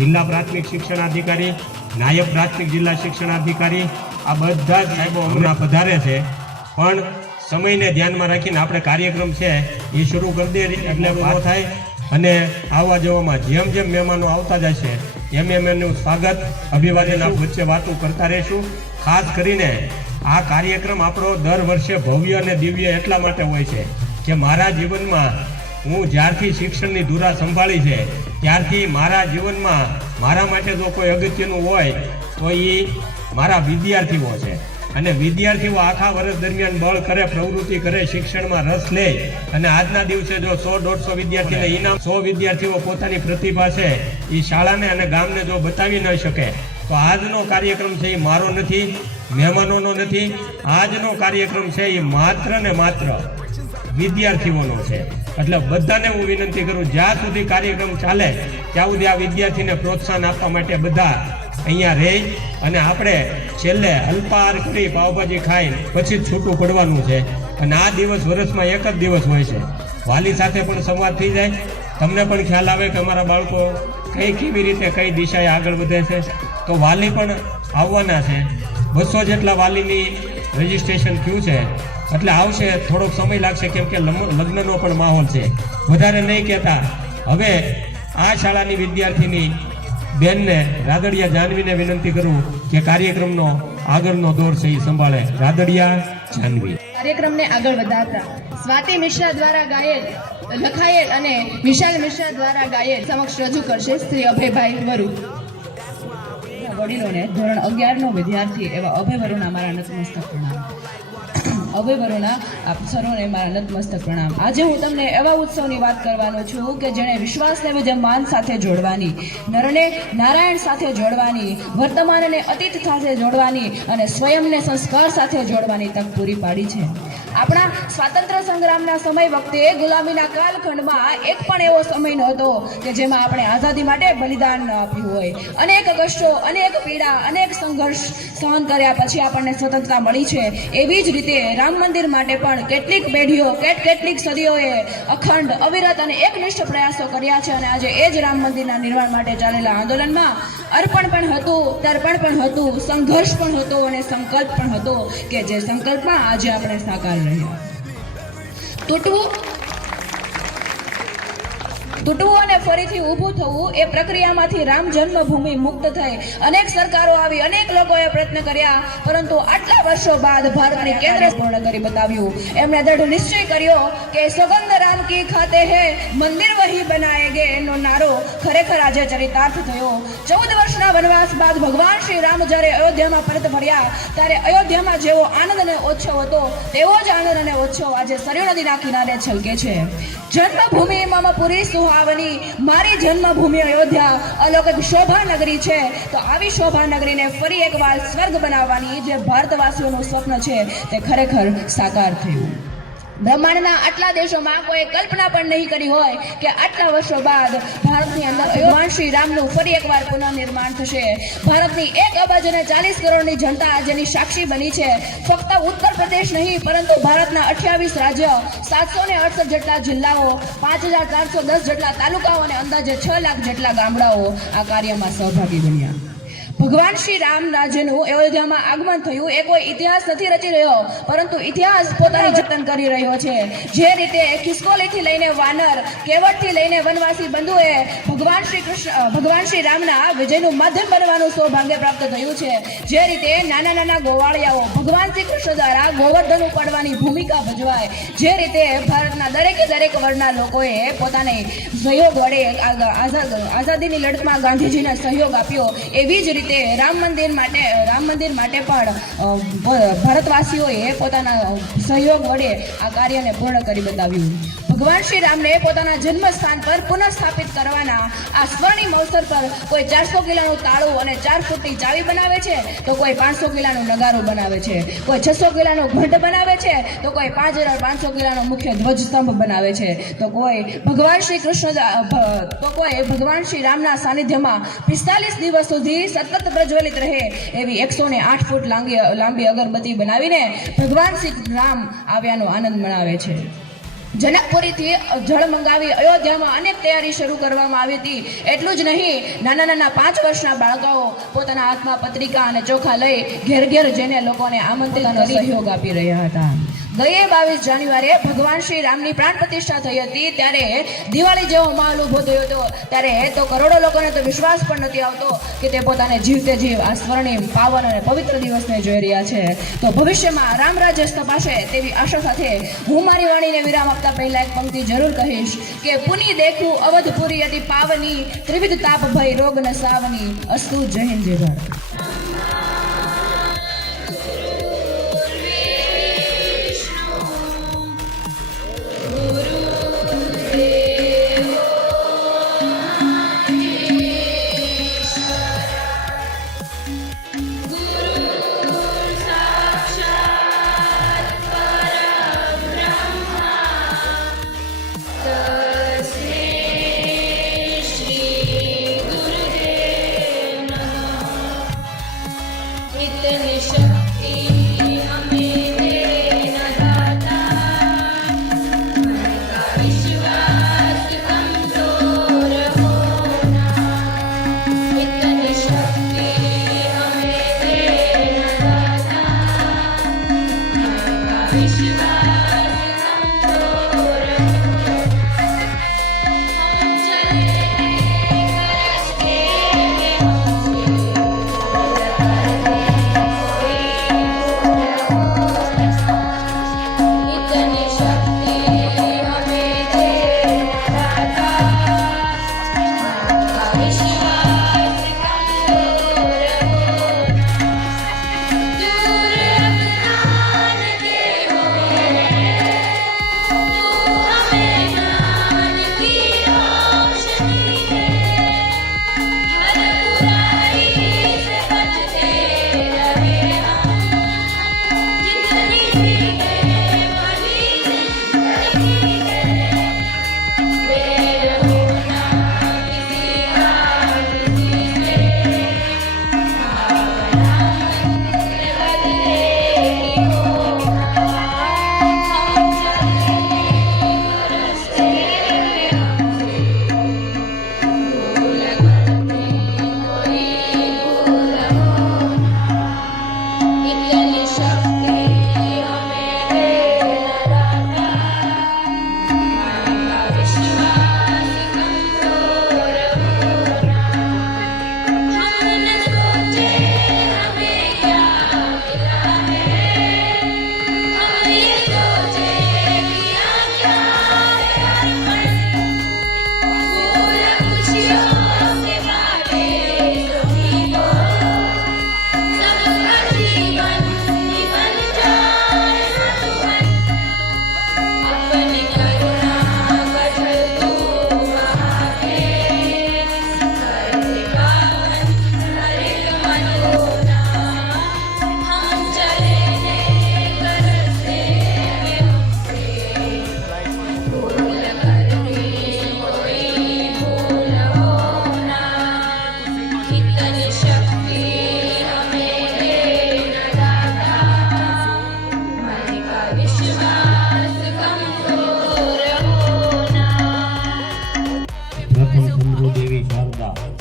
જિલ્લા પ્રાથમિક શિક્ષણાધિકારી, નાયબ પ્રાથમિક જિલ્લા શિક્ષણાધિકારી આ બધા જ સાહેબો હમણાં પધારે છે, પણ સમયને ધ્યાનમાં રાખીને આપણે કાર્યક્રમ છે એ શરૂ કરી દઈએ એટલે પૂરો થાય અને આવવા જવામાં જેમ જેમ મહેમાનો આવતા જશે એમ એનું સ્વાગત અભિવાદન આપ વચ્ચે વાતો કરતા રહીશું। ખાસ કરીને આ કાર્યક્રમ આપણો દર વર્ષે ભવ્ય અને દિવ્ય એટલા માટે હોય છે કે મારા જીવનમાં હું જ્યારથી શિક્ષણની ધુરા સંભાળી છે ત્યારથી મારા જીવનમાં મારા માટે જો કોઈ અગત્યનું હોય તો એ મારા વિદ્યાર્થીઓ છે અને વિદ્યાર્થીઓ આખા વર્ષ દરમિયાન બળ કરે, પ્રવૃત્તિ કરે, શિક્ષણમાં રસ લે અને આજના દિવસે જો 100-150 વિદ્યાર્થીને ઇનામ, 100 વિદ્યાર્થીઓ પોતાની પ્રતિભા છે એ શાળાને અને ગામને જો બતાવી ન શકે તો આજનો કાર્યક્રમ છે એ મારો નથી, મહેમાનોનો નથી, આજનો કાર્યક્રમ છે એ માત્ર ને માત્ર વિદ્યાર્થીઓનો છે। એટલે બધાને હું વિનંતી કરું જ્યાં સુધી કાર્યક્રમ ચાલે ત્યાં સુધી આ વિદ્યાર્થીને પ્રોત્સાહન આપવા માટે બધા અહીંયા રહી અને આપણે છેલ્લે અલ્પાહાર કરી પાવભાજી ખાઈને પછી જ છૂટું પડવાનું છે અને આ દિવસ વર્ષમાં એક જ દિવસ હોય છે। વાલી સાથે પણ સંવાદ થઈ જાય, તમને પણ ખ્યાલ આવે કે અમારા બાળકો કેવી રીતે કઈ દિશાએ આગળ વધે છે, તો વાલી પણ આવવાના છે। 200 જેટલા વાલીની રજીસ્ટ્રેશન થયું છે એટલે આવશે, થોડોક સમય લાગશે કેમ કે લગ્નનો પણ માહોલ છે, વધારે નહીં કહેતા। હવે આ શાળાની વિદ્યાર્થીની બેનને રાદડિયા જાનવીને વિનંતી કરું કે કાર્યક્રમનો આગળનો દોર છે એ સંભાળે। રાદડિયા જાનવી કાર્યક્રમને આગળ વધારતા સ્વાતિ મિશ્રા દ્વારા ગાયેલ, લખાયેલ અને વિશાલ મિશ્રા દ્વારા ગાયેલ સમક્ષ રજૂ કરશે શ્રી અભયભાઈ વરુ। વડીલોને ધોરણ 11 નો વિદ્યાર્થી એવા અભય વરુના મારા નતમસ્તક પ્રણામ। અભય વરુના આપ સર્વને મારા નતમસ્તક પ્રણામ। આજે હું તમને એવા ઉત્સવની વાત કરવાનો છું કે જેણે વિશ્વાસને વિદ્યમાન સાથે જોડવાની, નરને નારાયણ સાથે જોડવાની, વર્તમાનને અતીત સાથે જોડવાની અને સ્વયંને સંસ્કાર સાથે જોડવાની તક પૂરી પાડી છે। આપણા સ્વાતંત્ર્ય સંગ્રામના સમય વખતે ગુલામીના કાલખંડમાં એક પણ એવો સમય નહોતો કે જેમાં આપણે આઝાદી માટે બલિદાન ન આપ્યું હોય। અનેક કષ્ટો, અનેક પીડા, અનેક સંઘર્ષ સહન કર્યા પછી આપણને સ્વતંત્રતા મળી છે। એવી જ રીતે રામ મંદિર માટે પણ કેટલીક પેઢીઓ, કેટલીક સદીઓએ અખંડ, અવિરત અને એકનિષ્ઠ પ્રયાસો કર્યા છે અને આજે એ જ રામ મંદિરના નિર્માણ માટે ચાલેલા આંદોલનમાં અર્પણ પણ હતું, તર્પણ પણ હતું, સંઘર્ષ પણ હતો અને સંકલ્પ પણ હતો કે જે સંકલ્પમાં આજે આપણે સાકાર રહ્યા। તૂટવું અને ફરીથી ઊભું થવું એ પ્રક્રિયામાંથી રામ જન્મભૂમિ મુક્ત થઈ અનેક સરકારો આવી, અનેક લોકોએ પ્રયત્ન કર્યા, પરંતુ આટલા વર્ષો બાદ ભારતની કેન્દ્ર પૂર્ણ કરી બતાવ્યું। એમણે દ્રઢ નિશ્ચય કર્યો કે સોગંદ રામ કી ખાતે હે મંદિર વહી બનાએગે એનો નારો ખરેખર આજે ચરિતાર્થ થયો। 14 વર્ષના વનવાસ બાદ ભગવાન શ્રી રામ જ્યારે અયોધ્યામાં પરત ફર્યા ત્યારે અયોધ્યામાં જેવો આનંદ અને ઉત્સવ હતો તેવો જ આનંદ અને ઉત્સવ આજે સરયુ નદીના કિનારે છલકે છે। જન્મભૂમિ મમ પુરી સુહાવની, મારી જન્મભૂમિ અયોધ્યા અલૌકિક શોભા નગરી છે, તો આવી શોભા નગરીને ફરી એકવાર સ્વર્ગ બનાવવાની જે ભારતવાસીઓનું સ્વપ્ન છે તે ખરેખર સાકાર થયું। બ્રહ્માંડના આટલા દેશોમાં કોઈ કલ્પના પણ નહીં કરી હોય કે આટલા વર્ષો બાદ ભારતની અંદર ભગવાન શ્રી રામનું ફરી એકવાર પુનઃનિર્માણ થશે। ભારતની 1 અબજ અને 40 કરોડની જનતા જેની સાક્ષી બની છે। ફક્ત ઉત્તર પ્રદેશ નહીં પરંતુ ભારતના 28 રાજ્ય, 768 જેટલા જિલ્લાઓ, 5410 જેટલા તાલુકાઓ અને અંદાજે 6 લાખ જેટલા ગામડાઓ આ કાર્યમાં સહભાગી બન્યા। ભગવાન શ્રી રામ રાજ્યનું અયોધ્યામાં આગમન થયું એ કોઈ ઇતિહાસ નથી રચી રહ્યો, પરંતુ ઇતિહાસ પોતાની જતન કરી રહ્યો છે। જે રીતે ખિસકોલીથી લઈને વાનર, કેવટથી લઈને વનવાસી બંધુએ ભગવાન શ્રી રામના વિજયનું માધ્યમ બનવાનું સૌભાગ્ય પ્રાપ્ત થયું છે, જે રીતે નાના નાના ગોવાળિયાઓ ભગવાન શ્રી કૃષ્ણ દ્વારા ગોવર્ધન ઉપાડવાની ભૂમિકા ભજવાય, જે રીતે ભારતના દરેકે દરેક વર્ગના લોકોએ પોતાને સહયોગ વડે આઝાદીની લડતમાં ગાંધીજીને સહયોગ આપ્યો, એવી જ રીતે રામ મંદિર માટે પણ ભારતવાસીઓએ પોતાના સહયોગ વડે આ કાર્યને પૂર્ણ કરી બતાવ્યું। ભગવાન શ્રી રામને પોતાના જન્મ સ્થાન પર પુનઃ સ્થાપિત કરવાના આ સ્વર્ણિમ અવસર પર કોઈ 400 કિલોનું તાળું અને 4 ફૂટની ચાવી બનાવે છે, તો કોઈ 500 કિલોનું નગારું બનાવે છે, કોઈ 600 કિલોનું ઘંટ બનાવે છે, તો કોઈ 5500 કિલોનો મુખ્ય ધ્વજ સ્તંભ બનાવે છે, તો કોઈ ભગવાન શ્રી રામના સાનિધ્યમાં 45 દિવસ સુધી સતત પ્રજ્વલિત રહે એવી 108 ફૂટ લાંબી અગરબત્તી બનાવીને ભગવાન શ્રી રામ આવ્યાનો આનંદ મનાવે છે। જનકપુરીથી જળ મંગાવી અયોધ્યામાં અનેક તૈયારી શરૂ કરવામાં આવી હતી. એટલું જ નહીં, નાના નાના 5 વર્ષના બાળકાઓ પોતાના હાથમાં પત્રિકા અને ચોખા લઈ ઘેર ઘેર જઈને લોકોને આમંત્રિત કરી સહયોગ આપી રહ્યા હતા. ગયે 22 જાન્યુઆરીએ ભગવાન શ્રી રામની પ્રાણ પ્રતિષ્ઠા થઈ હતી. ત્યારે દિવાળી જેવો માહોલ ઊભો થયો હતો. ત્યારે તો કરોડો લોકોને તો વિશ્વાસ પણ નથી આવતો કે તે પોતાને જીવતે જીવ આ સ્વર્ણિમ, પાવન અને પવિત્ર દિવસને જોઈ રહ્યા છે. તો ભવિષ્યમાં રામ રાજ્ય સ્થપાશે તેવી આશા સાથે હું મારી વાણીને વિરામ આપતા પહેલા એક પંક્તિ જરૂર કહીશ કે પુની દેખું અવધપુરી અતિ પાવની, ત્રિવિધ તાપ ભય રોગ ન સાવની. અસ્તુ. જય હિન્દ, જય ભારત.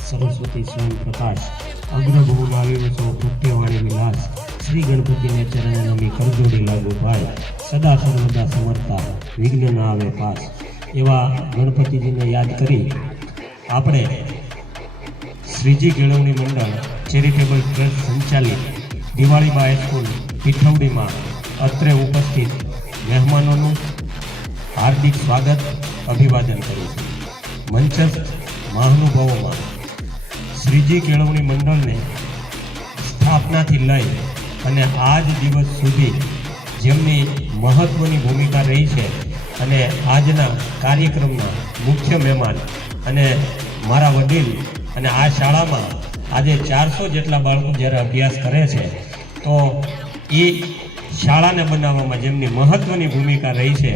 સરસ્વતી સ્વયં પ્રકાશ અગ્રભૂમાં વિવસો ભક્તિવાણી વિલાસ શ્રી ગણપતિને ચરણે નમી કરજોડી લાગુ ભાઈ સદા સર્વદા સમર્થા વિઘ્ન ના આવે પાસ. એવા ગણપતિજીને યાદ કરી આપણે શ્રીજી કેળવણી મંડળ ચેરિટેબલ ટ્રસ્ટ સંચાલિત દિવાળીબા હાઈસ્કૂલ પીઠવડીમાં અત્રે ઉપસ્થિત મહેમાનોનું હાર્દિક સ્વાગત અભિવાદન કરું છું. મંચસ્થ મહાનુભાવોમાં શ્રીજી કેળવણી મંડળને સ્થાપનાથી લઈ અને આજ દિવસ સુધી જેમની મહત્ત્વની ભૂમિકા રહી છે અને આજના કાર્યક્રમના મુખ્ય મહેમાન અને મારા વડીલ અને આ શાળામાં આજે 400 જેટલા બાળકો જ્યારે અભ્યાસ કરે છે તો એ શાળાને બનાવવામાં જેમની મહત્ત્વની ભૂમિકા રહી છે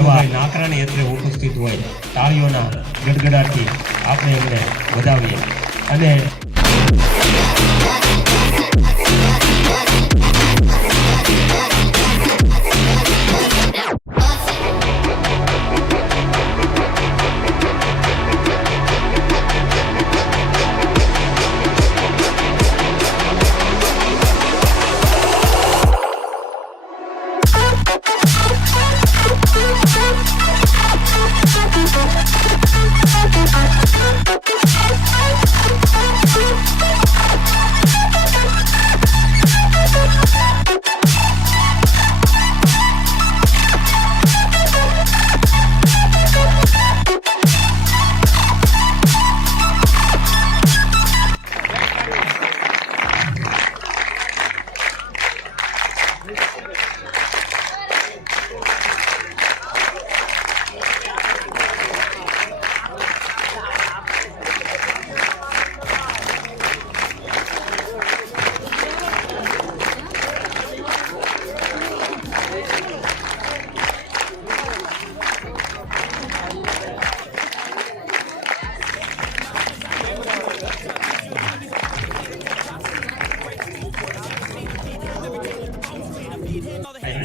એવા નાકરાણી અત્રે ઉપસ્થિત હોય તાળીઓના ગડગડાટથી આપણે એમને વધાવીએ. અને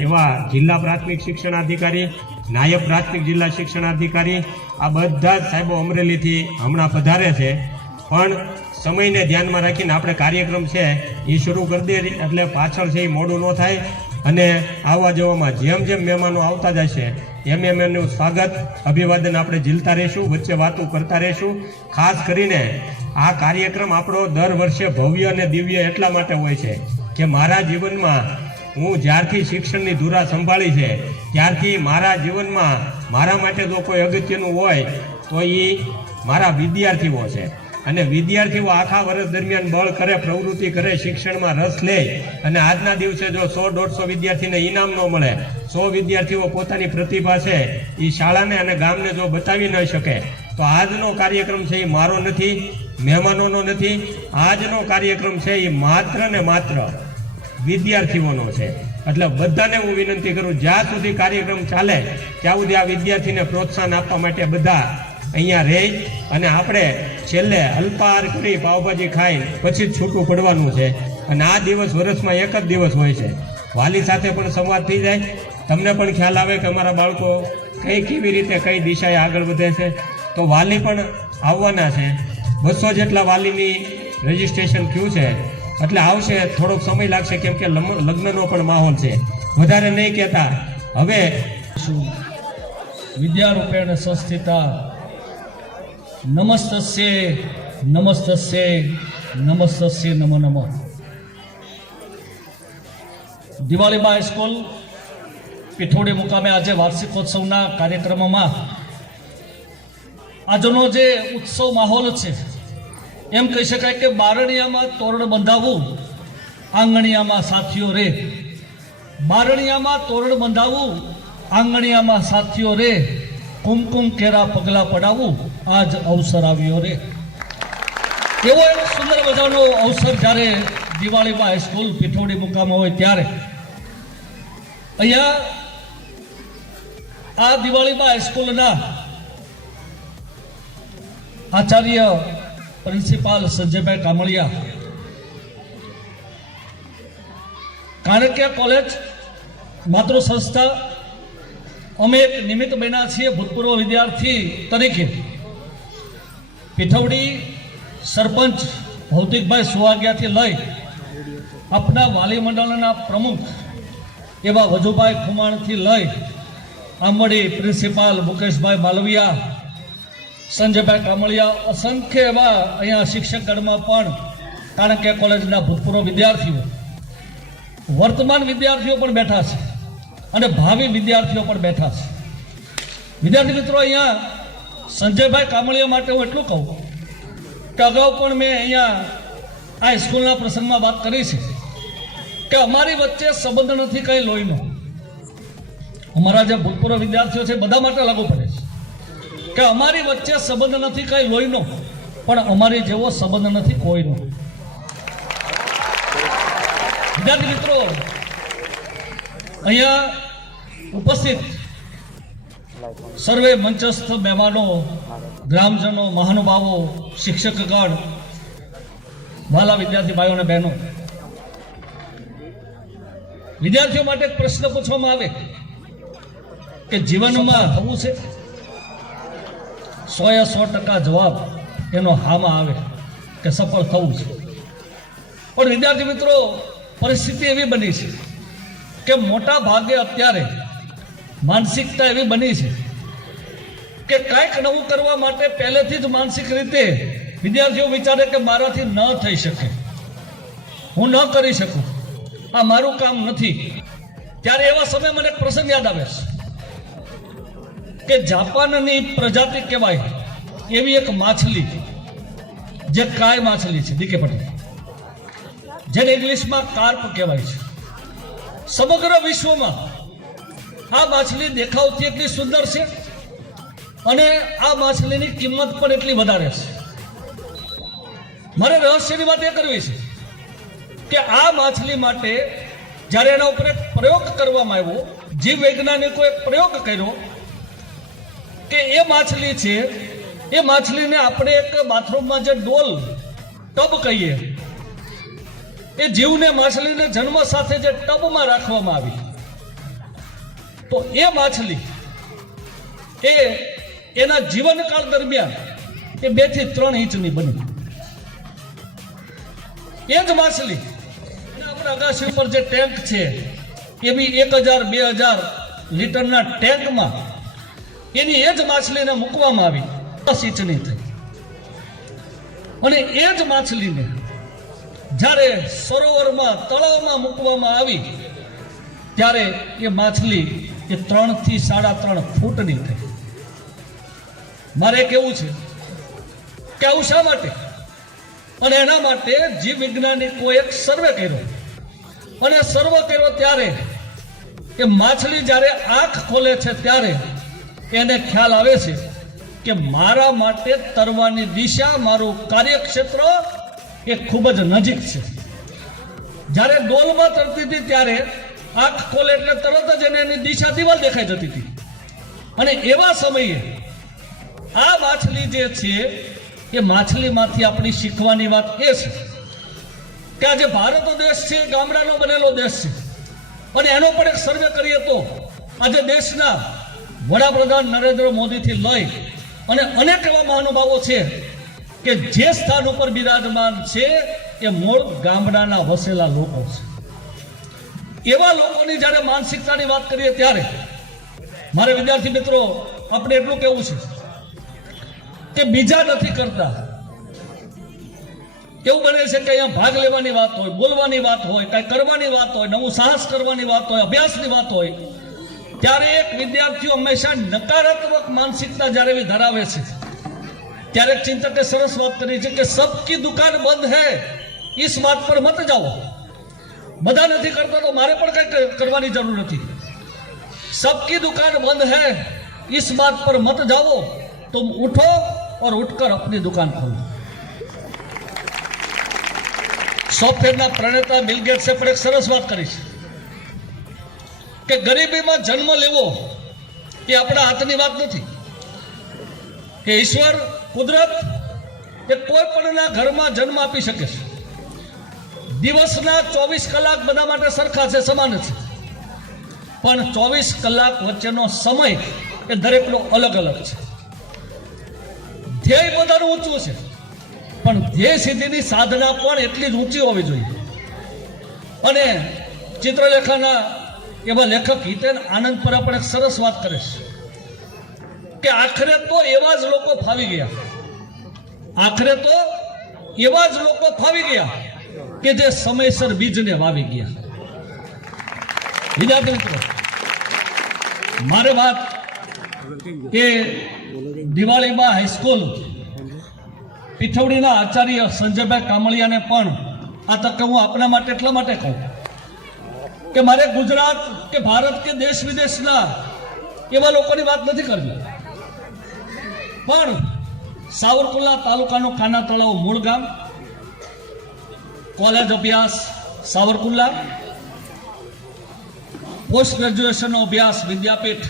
એવા જિલ્લા પ્રાથમિક શિક્ષણાધિકારી, નાયબ પ્રાથમિક જિલ્લા શિક્ષણાધિકારી આ બધા જ સાહેબો અમરેલીથી હમણાં પધારે છે. પણ સમયને ધ્યાનમાં રાખીને આપણે કાર્યક્રમ છે એ શરૂ કરી દઈએ એટલે પાછળ છે એ મોડું ન થાય. અને આવવા જવામાં જેમ જેમ મહેમાનો આવતા જશે એમ એનું સ્વાગત અભિવાદન આપણે ઝીલતા રહીશું, વચ્ચે વાતો કરતા રહીશું. ખાસ કરીને આ કાર્યક્રમ આપણો દર વર્ષે ભવ્ય અને દિવ્ય એટલા માટે હોય છે કે મારા જીવનમાં હું જ્યારથી શિક્ષણની ધુરા સંભાળી છે ત્યારથી મારા જીવનમાં મારા માટે જો કોઈ અગત્યનું હોય તો એ મારા વિદ્યાર્થીઓ છે. અને વિદ્યાર્થીઓ આખા વર્ષ દરમિયાન બળ કરે, પ્રવૃત્તિ કરે, શિક્ષણમાં રસ લે અને આજના દિવસે જો 100-150 વિદ્યાર્થીને ઇનામ ન મળે, 100 વિદ્યાર્થીઓ પોતાની પ્રતિભા છે એ શાળાને અને ગામને જો બતાવી ન શકે તો આજનો કાર્યક્રમ છે એ મારો નથી, મહેમાનોનો નથી. આજનો કાર્યક્રમ છે એ માત્ર ને માત્ર વિદ્યાર્થીઓનો છે. એટલે બધાને હું વિનંતી કરું, જ્યાં સુધી કાર્યક્રમ ચાલે ત્યાં સુધી આ વિદ્યાર્થીને પ્રોત્સાહન આપવા માટે બધા અહીંયા રહી અને આપણે છેલ્લે અલ્પાહાર કરી પાવભાજી ખાઈ પછી જ છૂટું પડવાનું છે. અને આ દિવસ વર્ષમાં એક જ દિવસ હોય છે. વાલી સાથે પણ સંવાદ થઈ જાય, તમને પણ ખ્યાલ આવે કે અમારા બાળકો કેવી રીતે કઈ દિશાએ આગળ વધે છે. તો વાલી પણ આવવાના છે. 200 જેટલા વાલીની રજીસ્ટ્રેશન થયું છે એટલે આવશે. થોડોક સમય લાગશે કેમ કે લગ્નનો પણ માહોલ છે, વધારે નહીં કહેતા. હવે વિદ્યારૂપેણ સંસ્થિતા નમસ્તસ્ય નમસ્તસ્ય નમસ્તસ્ય નમો નમઃ. દિવાળીબા હાઈસ્કૂલ પીઠોડી મુકામે આજે વાર્ષિકોત્સવના કાર્યક્રમમાં આજનો જે ઉત્સવ માહોલ છે એમ કહી શકાય કે બારણિયામાં તોરણ બંધાવવું, આંગણિયામાં સાથીઓ રે. બારણિયામાં તોરણ બંધાવવું, આંગણિયામાં સાથીઓ રે, કુમકુમ કેરા પગલા પડાવવું, આજ અવસર આવ્યો રે. એવો એક સુંદર મજાનો અવસર જ્યારે દિવાળીબા હાઈસ્કૂલ પીઠોડી મુકામે હોય ત્યારે અહીંયા આ દિવાળીબા હાઈસ્કૂલના આચાર્ય પ્રિન્સિપાલ સંજયભાઈ કામળિયા, કાણકિયા કોલેજ માતૃ સંસ્થા, અમે એક નિમિત્ત બન્યા છીએ ભૂતપૂર્વ વિદ્યાર્થી તરીકે. પીઠવડી સરપંચ ભૌતિકભાઈ સુવાગ્યાથી લઈ આપના વાલી મંડળના પ્રમુખ એવા વજુભાઈ ખુમાણથી લઈ આંબડી પ્રિન્સિપાલ મુકેશભાઈ માલવિયા, સંજયભાઈ કામળિયા, અસંખ્ય એવા અહીંયા શિક્ષકગણમાં પણ કાણકિયા કોલેજના ભૂતપૂર્વ વિદ્યાર્થીઓ, વર્તમાન વિદ્યાર્થીઓ પણ બેઠા છે અને ભાવિ વિદ્યાર્થીઓ પણ બેઠા છે. વિદ્યાર્થી મિત્રો, અહીંયા સંજયભાઈ કામળિયા માટે હું એટલું કહું કે અગાઉ પણ મેં અહીંયા આ સ્કૂલના પ્રસંગમાં વાત કરી છે કે અમારી વચ્ચે સંબંધ નથી કંઈ લોહીનો. અમારા જે ભૂતપૂર્વ વિદ્યાર્થીઓ છે બધા માટે લાગુ પડે છે કે અમારી વચ્ચે સંબંધ નથી કંઈ લોહીનો, પણ અમારી જેવો સંબંધ નથી કોઈનો. વિદ્યાર્થી મિત્રો, અહીંયા ઉપસ્થિત સર્વે મંચસ્થ મહેમાનો, ગ્રામજનો, મહાનુભાવો, શિક્ષકગણ, વાલા વિદ્યાર્થી ભાઈઓ અને બહેનો, વિદ્યાર્થીઓ માટે એક પ્રશ્ન પૂછવામાં આવે કે જીવનમાં થવું છે, 100% જવાબ એનો હામાં આવે કે સફળ થવું છે. પણ વિદ્યાર્થી મિત્રો, પરિસ્થિતિ એવી બની છે કે મોટા ભાગે અત્યારે માનસિકતા એવી બની છે કે કાંઈક નવું કરવા માટે પહેલેથી જ માનસિક રીતે વિદ્યાર્થીઓ વિચારે કે મારાથી ન થઈ શકે, હું ન કરી શકું, આ મારું કામ નથી. ત્યારે એવા સમયે મને એક પ્રસંગ યાદ આવે છે કે જાપાનની પ્રજાતિ કહેવાય એવી એક માછલી, જે કાય માછલી છે, ડીકે પટેલ, જેને ઇંગ્લિશમાં કાર્પ કહેવાય છે. સમગ્ર વિશ્વમાં આ માછલી દેખાવથી એટલી સુંદર છે અને આ માછલીની કિંમત પણ એટલી વધારે છે. મારે રહસ્યની વાત એ કરવી છે કે આ માછલી માટે જ્યારે એના ઉપર એક પ્રયોગ કરવામાં આવ્યો, જીવ વૈજ્ઞાનિકોએ એક પ્રયોગ કર્યો કે એ માછલી છે, એ માછલીને આપણે એક બાથરૂમમાં જે ડોલ ટબ કહીએ, એ જીવને માછલીને જન્મ સાથે જે ટબમાં રાખવામાં આવી, તો એ માછલી એના જીવનકાળ દરમિયાન એ 2 થી 3 ઇંચની બની. એ જ માછલી આપણા અગાસી ઉપર જે ટેન્ક છે એ બી 1000-2000 લીટરના ટેન્કમાં એની એ જ માછલીને મૂકવામાં આવી, 10 ઇંચની થઈ. અને એ જ માછલીને જ્યારે સરોવરમાં, તળાવમાં મૂકવામાં આવી ત્યારે એ માછલી એ 3 થી 3.5 ફૂટની થઈ. મારે કહેવું છે કે આવું શા માટે? અને એના માટે જીવ વૈજ્ઞાનિકોએ એક સર્વે કર્યો, અને સર્વે કર્યો ત્યારે એ માછલી જ્યારે આંખ ખોલે છે ત્યારે એને ખ્યાલ આવે છે કે મારા માટે તરવાની દિશા, મારું કાર્યક્ષેત્ર એ ખૂબ જ નજીક છે. જ્યારે ડોલમાં તરતી હતી ત્યારે આંખ ખોલે એટલે તરત જ એને એની દિશા દિવાલ દેખાઈ જતી હતી. અને એવા સમયે આ માછલી જે છે એ માછલીમાંથી આપણી શીખવાની વાત એ છે કે આજે ભારત દેશ છે, ગામડાનો બનેલો દેશ છે, અને એનો પણ એક સર્વે કરીએ તો આજે દેશના વડાપ્રધાન નરેન્દ્ર મોદીથી લઈ અને અનેક એવા મહાનુભાવો છે કે જે સ્થાન ઉપર બિરાજમાન છે એ મૂળ ગામડાના વસેલા લોકો છે. એવા લોકોની જ્યારે માનસિકતાની વાત કરીએ ત્યારે મારે વિદ્યાર્થી મિત્રો આપણે એટલું કહેવું છે કે બીજા નથી કરતા. એવું બને છે કે અહીંયા ભાગ લેવાની વાત હોય, બોલવાની વાત હોય, કંઈ કરવાની વાત હોય, નવું સાહસ કરવાની વાત હોય, અભ્યાસની વાત હોય, ત્યારે એક વિદ્યાર્થીઓ હંમેશા નકારાત્મક માનસિકતા જ્યારે એવી ધરાવે છે ત્યારે એક ચિંતકે સરસ વાત કરી છે કે સબકી દુકાન બંધ હૈ, ઇસ બાત પર મત જાઓ. બધા નથી કરતા તો મારે પણ કંઈ કરવાની જરૂર નથી. सबकी दुकान बंद है, इस बात पर मत जाओ, तुम उठो और उठकर अपनी दुकान खोलो. सॉफ्टवेરના પ્રણેતા બિલ ગેટ્સે પણ એક સરસ વાત કરી છે કે ગરીબીમાં જન્મ લેવો એ આપણા હાથની વાત નથી, કે ઈશ્વર, કુદરત એ કોઈ પણના ઘરમાં જન્મ આપી શકે છે. દિવસના 24 કલાક બધા માટે સરખા છે, સમાન છે, પણ 24 કલાક વચ્ચેનો સમય એ દરેકનો અલગ અલગ છે. ધ્યેય બધાનું ઊંચું છે, પણ ધ્યેય સિદ્ધિની સાધના પણ એટલી જ ઊંચી હોવી જોઈએ. અને ચિત્રલેખાના એવા લેખક હિતેન આનંદપરા પણ એક સરસ વાત કરે છે કે આખરે તો એવા જ લોકો ફાવી ગયા, આખરે તો એવા જ લોકો ફાવી ગયા કે જે સમયસર બીજને વાવી ગયા. વિદ્યાર્થી મિત્રો, મારે વાત કે દિવાળીમાં હાઈસ્કૂલ પીઠવડીના આચાર્ય સંજયભાઈ કામળિયાને પણ આ તકે હું આપના માટે એટલા માટે કહું કે મારે ગુજરાત કે ભારત કે દેશ વિદેશના એવા લોકોની વાત નથી કરવી, પણ સાવરકુંડલા તાલુકાનું કાના તળાવ મૂળ ગામ, કોલેજ અભ્યાસ સાવરકુંડલા, પોસ્ટ ગ્રેજ્યુએશનનો અભ્યાસ વિદ્યાપીઠ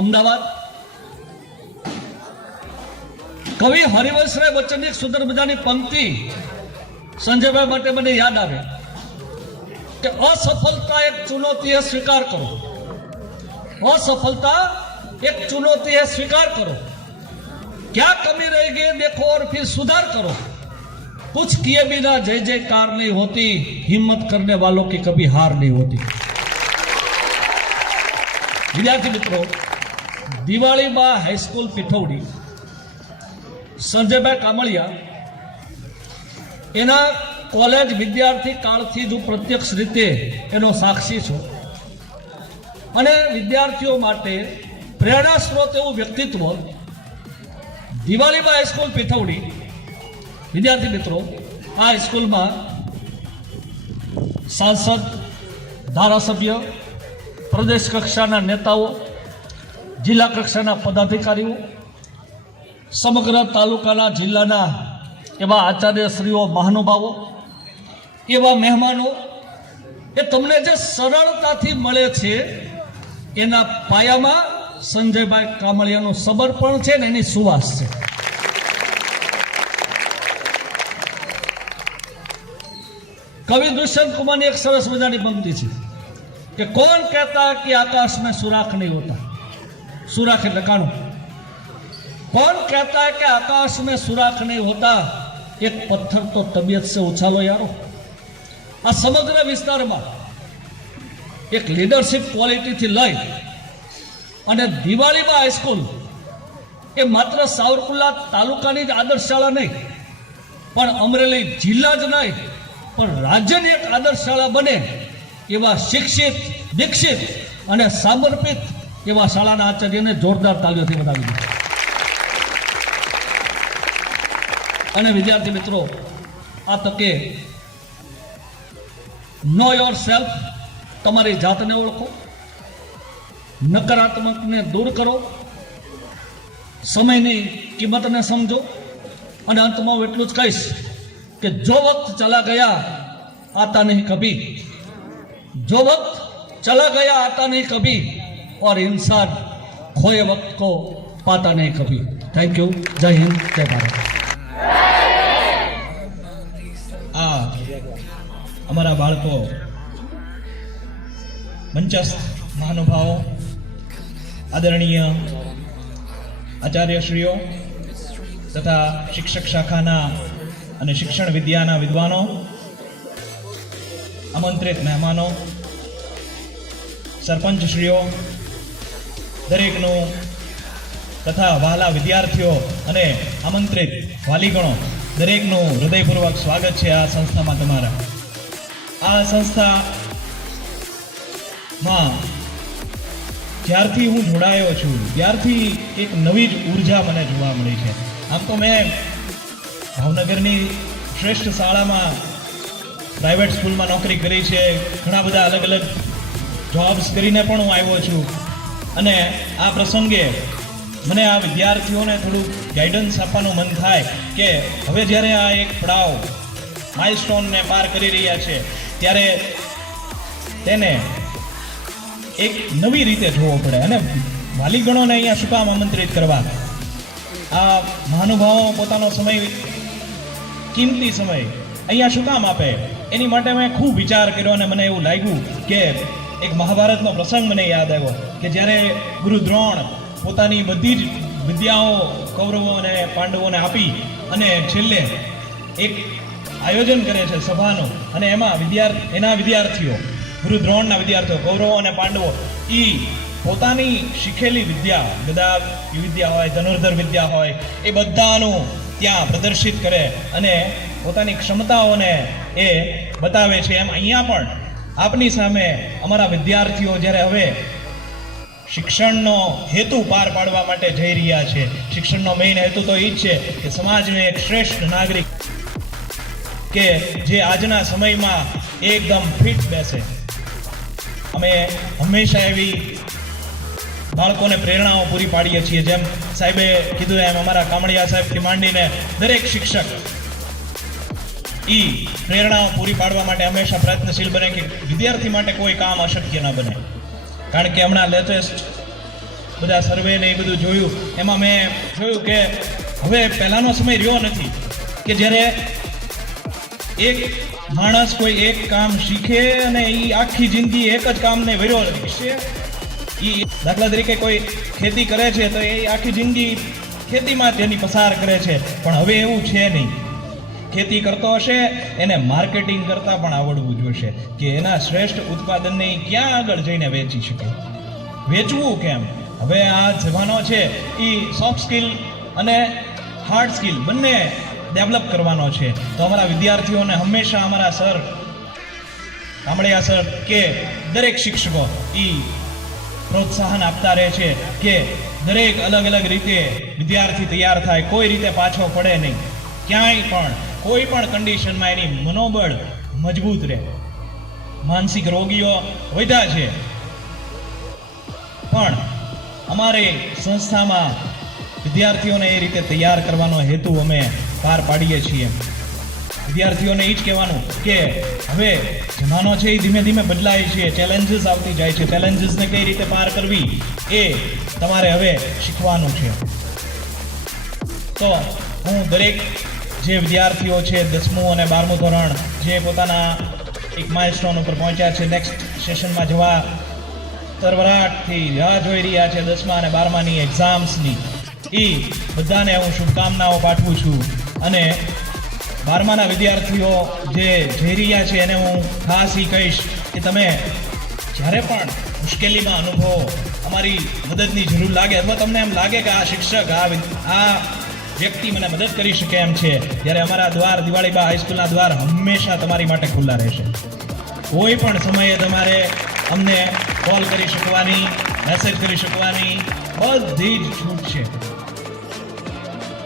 અમદાવાદ. કવિ હરિવંશરાય બચ્ચનની એક સુંદર મજાની પંક્તિ સંજયભાઈ માટે મને યાદ આવે કે असफलता एक चुनौती है, स्वीकार करो. असफलता एक चुनौती है, स्वीकार करो. क्या कमी रहेगी देखो और फिर सुधार करो. कुछ किए बिना जय जयकार नहीं होती, हिम्मत करने वालों की कभी हार नहीं होती. વિદ્યાર્થી મિત્રો, દિવાળીમાં હાઈસ્કૂલ પીઠોડી સંજયભાઈ કામળિયા એના કોલેજ વિદ્યાર્થી કાળથી જ હું પ્રત્યક્ષ રીતે એનો સાક્ષી છું અને વિદ્યાર્થીઓ માટે પ્રેરણા સ્ત્રોત એવું વ્યક્તિત્વ દિવાળીમાં હાઈસ્કૂલ પીઠોડી. વિદ્યાર્થી મિત્રો, આ હાઈસ્કૂલમાં સાંસદ, ધારાસભ્ય, પ્રદેશ કક્ષાના નેતાઓ, જિલ્લા કક્ષાના પદાધિકારીઓ, સમગ્ર તાલુકાના જિલ્લાના એવા આચાર્યશ્રીઓ, મહાનુભાવો, એવા મહેમાનો એ તમને જે સરળતાથી મળે છે એના પાયામાં સંજયભાઈ કામળિયાનું સમર્પણ છે ને એની સુવાસ છે. कवि दुष्यंत कुमार ने एक सरस मजानी पंक्ति थी कि कौन कहता है कि आकाश में सुराख नहीं होता. सुराख એટલે કાણું. कौन कहता है कि आकाश में सुराख नहीं होता. एक पत्थर तो तबीयत से उछालो यारो. આ સમગ્ર વિસ્તારમાં એક લીડરશિપ ક્વોલિટીથી લઈ અને દિવાળીમાં હાઈસ્કૂલ એ માત્ર સાવરકુંડલા તાલુકાની જ આદર્શ શાળા નહીં પણ અમરેલી જિલ્લા જ નહીં પણ રાજ્યની એક આદર્શ શાળા બને એવા શિક્ષિત, દીક્ષિત અને સમર્પિત એવા શાળાના આચાર્યને જોરદાર તાલીઓથી વધાવી દીધું. અને વિદ્યાર્થી મિત્રો, આ તકે નો યોર સેલ્ફ, તમારી જાતને ઓળખો, નકારાત્મકને દૂર કરો, સમયની કિંમતને સમજો અને અંતમાં હું એટલું જ કહીશ कि जो वक्त चला गया आता नहीं कभी, जो वक्त चला गया आता नहीं कभी और इंसान खोए वक्त को पाता नहीं कभी. Thank you. जय हिंद, जय भारत. અમારા બાળકો, મંચસ્થ મહાનુભાવો, આદરણીય આચાર્યશ્રીઓ તથા શિક્ષક શાખાના અને શિક્ષણ વિદ્યાના વિદ્વાનો, આમંત્રિત મહેમાનો, સરપંચશ્રીઓ, દરેકનું તથા વહાલા વિદ્યાર્થીઓ અને આમંત્રિત વાલીગણો દરેકનું હૃદયપૂર્વક સ્વાગત છે આ સંસ્થામાં તમારા. આ સંસ્થામાં જ્યારથી હું જોડાયો છું ત્યારથી એક નવી જ ઉર્જા મને જોવા મળી છે. આમ તો મેં ભાવનગરની શ્રેષ્ઠ શાળામાં, પ્રાઇવેટ સ્કૂલમાં નોકરી કરી છે, ઘણા બધા અલગ અલગ જોબ્સ કરીને પણ હું આવ્યો છું અને આ પ્રસંગે મને આ વિદ્યાર્થીઓને થોડું ગાઈડન્સ આપવાનું મન થાય કે હવે જ્યારે આ એક પડાવ માઇલસ્ટોનને પાર કરી રહ્યા છે ત્યારે તેને એક નવી રીતે જોવો પડે અને વાલીગણોને અહીંયા શું કામ આમંત્રિત કરવા. આ મહાનુભાવો પોતાનો સમય, કિંમતી સમય અહીંયા શું કામ આપે એની માટે મેં ખૂબ વિચાર કર્યો અને મને એવું લાગ્યું કે એક મહાભારતનો પ્રસંગ મને યાદ આવ્યો કે જ્યારે ગુરુ દ્રોણ પોતાની બધી જ વિદ્યાઓ કૌરવો અને પાંડવોને આપી અને છેલ્લે એક આયોજન કરે છે સભાનું અને એમાં એના વિદ્યાર્થીઓ, ગુરુ દ્રોણના વિદ્યાર્થીઓ, કૌરવો અને પાંડવો એ પોતાની શીખેલી વિદ્યા, ગદા વિદ્યા હોય, ધનુર્ધર વિદ્યા હોય, એ બધાનું ત્યાં પ્રદર્શિત કરે અને પોતાની ક્ષમતાઓને એ બતાવે છે. એમ અહીંયા પણ આપની સામે અમારા વિદ્યાર્થીઓ જ્યારે હવે શિક્ષણનો હેતુ પાર પાડવા માટે જઈ રહ્યા છે, શિક્ષણનો મેઇન હેતુ તો એ જ છે કે સમાજને એક શ્રેષ્ઠ નાગરિક કે જે આજના સમયમાં એકદમ ફિટ બેસે. અમે હંમેશા એવી બાળકોને પ્રેરણાઓ પૂરી પાડીએ છીએ. જેમ સાહેબે કીધું એમ અમારા કામળિયા સાહેબથી માંડીને દરેક શિક્ષક એ પ્રેરણાઓ પૂરી પાડવા માટે હંમેશા પ્રયત્નશીલ બને કે વિદ્યાર્થી માટે કોઈ કામ અશક્ય ન બને. કારણ કે હમણાં લેટેસ્ટ બધા સર્વે ને એ બધું જોયું, એમાં મેં જોયું કે હવે પહેલાંનો સમય રહ્યો નથી કે જ્યારે એક માણસ કોઈ એક કામ શીખે અને એ આખી જિંદગી એક જ કામને વર્યો શીખશે. એ દાખલા તરીકે કોઈ ખેતી કરે છે તો એ આખી જિંદગી ખેતીમાં જ એની પસાર કરે છે, પણ હવે એવું છે નહીં. ખેતી કરતો હશે એને માર્કેટિંગ કરતાં પણ આવડવું જોઈશે કે એના શ્રેષ્ઠ ઉત્પાદનને ક્યાં આગળ જઈને વેચી શકે. વેચવું કેમ. હવે આ જમાનો છે એ સોફ્ટ સ્કિલ અને હાર્ડ સ્કિલ બંને ડેવલપ કરવાનો છે. તો અમારા વિદ્યાર્થીઓને હંમેશા અમારા સર કામળિયા સર કે દરેક શિક્ષકો એ પ્રોત્સાહન આપતા રહે છે કે દરેક અલગ અલગ રીતે વિદ્યાર્થી તૈયાર થાય, કોઈ રીતે પાછો પડે નહીં, ક્યાંય પણ કોઈ પણ કન્ડિશનમાં એની મનોબળ મજબૂત રહે. માનસિક રોગીઓ વધ્યા છે, પણ અમારે સંસ્થામાં વિદ્યાર્થીઓને એ રીતે તૈયાર કરવાનો હેતુ અમે પાર પાડીએ છીએ. વિદ્યાર્થીઓને એ જ કહેવાનું કે હવે જમાનો છે એ ધીમે ધીમે બદલાય છે, ચેલેન્જીસ આવતી જાય છે, ચેલેન્જીસને કઈ રીતે પાર કરવી એ તમારે હવે શીખવાનું છે. તો હું દરેક જે વિદ્યાર્થીઓ છે 10મું અને 12મું ધોરણ જે પોતાના એક માઇલસ્ટોન ઉપર પહોંચ્યા છે, નેક્સ્ટ સેશનમાં જવા તરવરાટથી રાહ જોઈ રહ્યા છે 10મા અને 12માની એક્ઝામ્સની, એ બધાને હું શુભકામનાઓ પાઠવું છું. અને 12માના વિદ્યાર્થીઓ જે જઈ રહ્યા છે એને હું ખાસ એ કહીશ કે તમે જ્યારે પણ મુશ્કેલીમાં અનુભવો, અમારી મદદની જરૂર લાગે અથવા તમને એમ લાગે કે આ શિક્ષક આ વ્યક્તિ મને મદદ કરી શકે એમ છે, ત્યારે અમારા દ્વાર દિવાળીબા હાઈસ્કૂલના દ્વાર હંમેશા તમારી માટે ખુલ્લા રહેશે. કોઈ પણ સમયે તમારે અમને કોલ કરી શકવાની, મેસેજ કરી શકવાની બધી જ છૂટ છે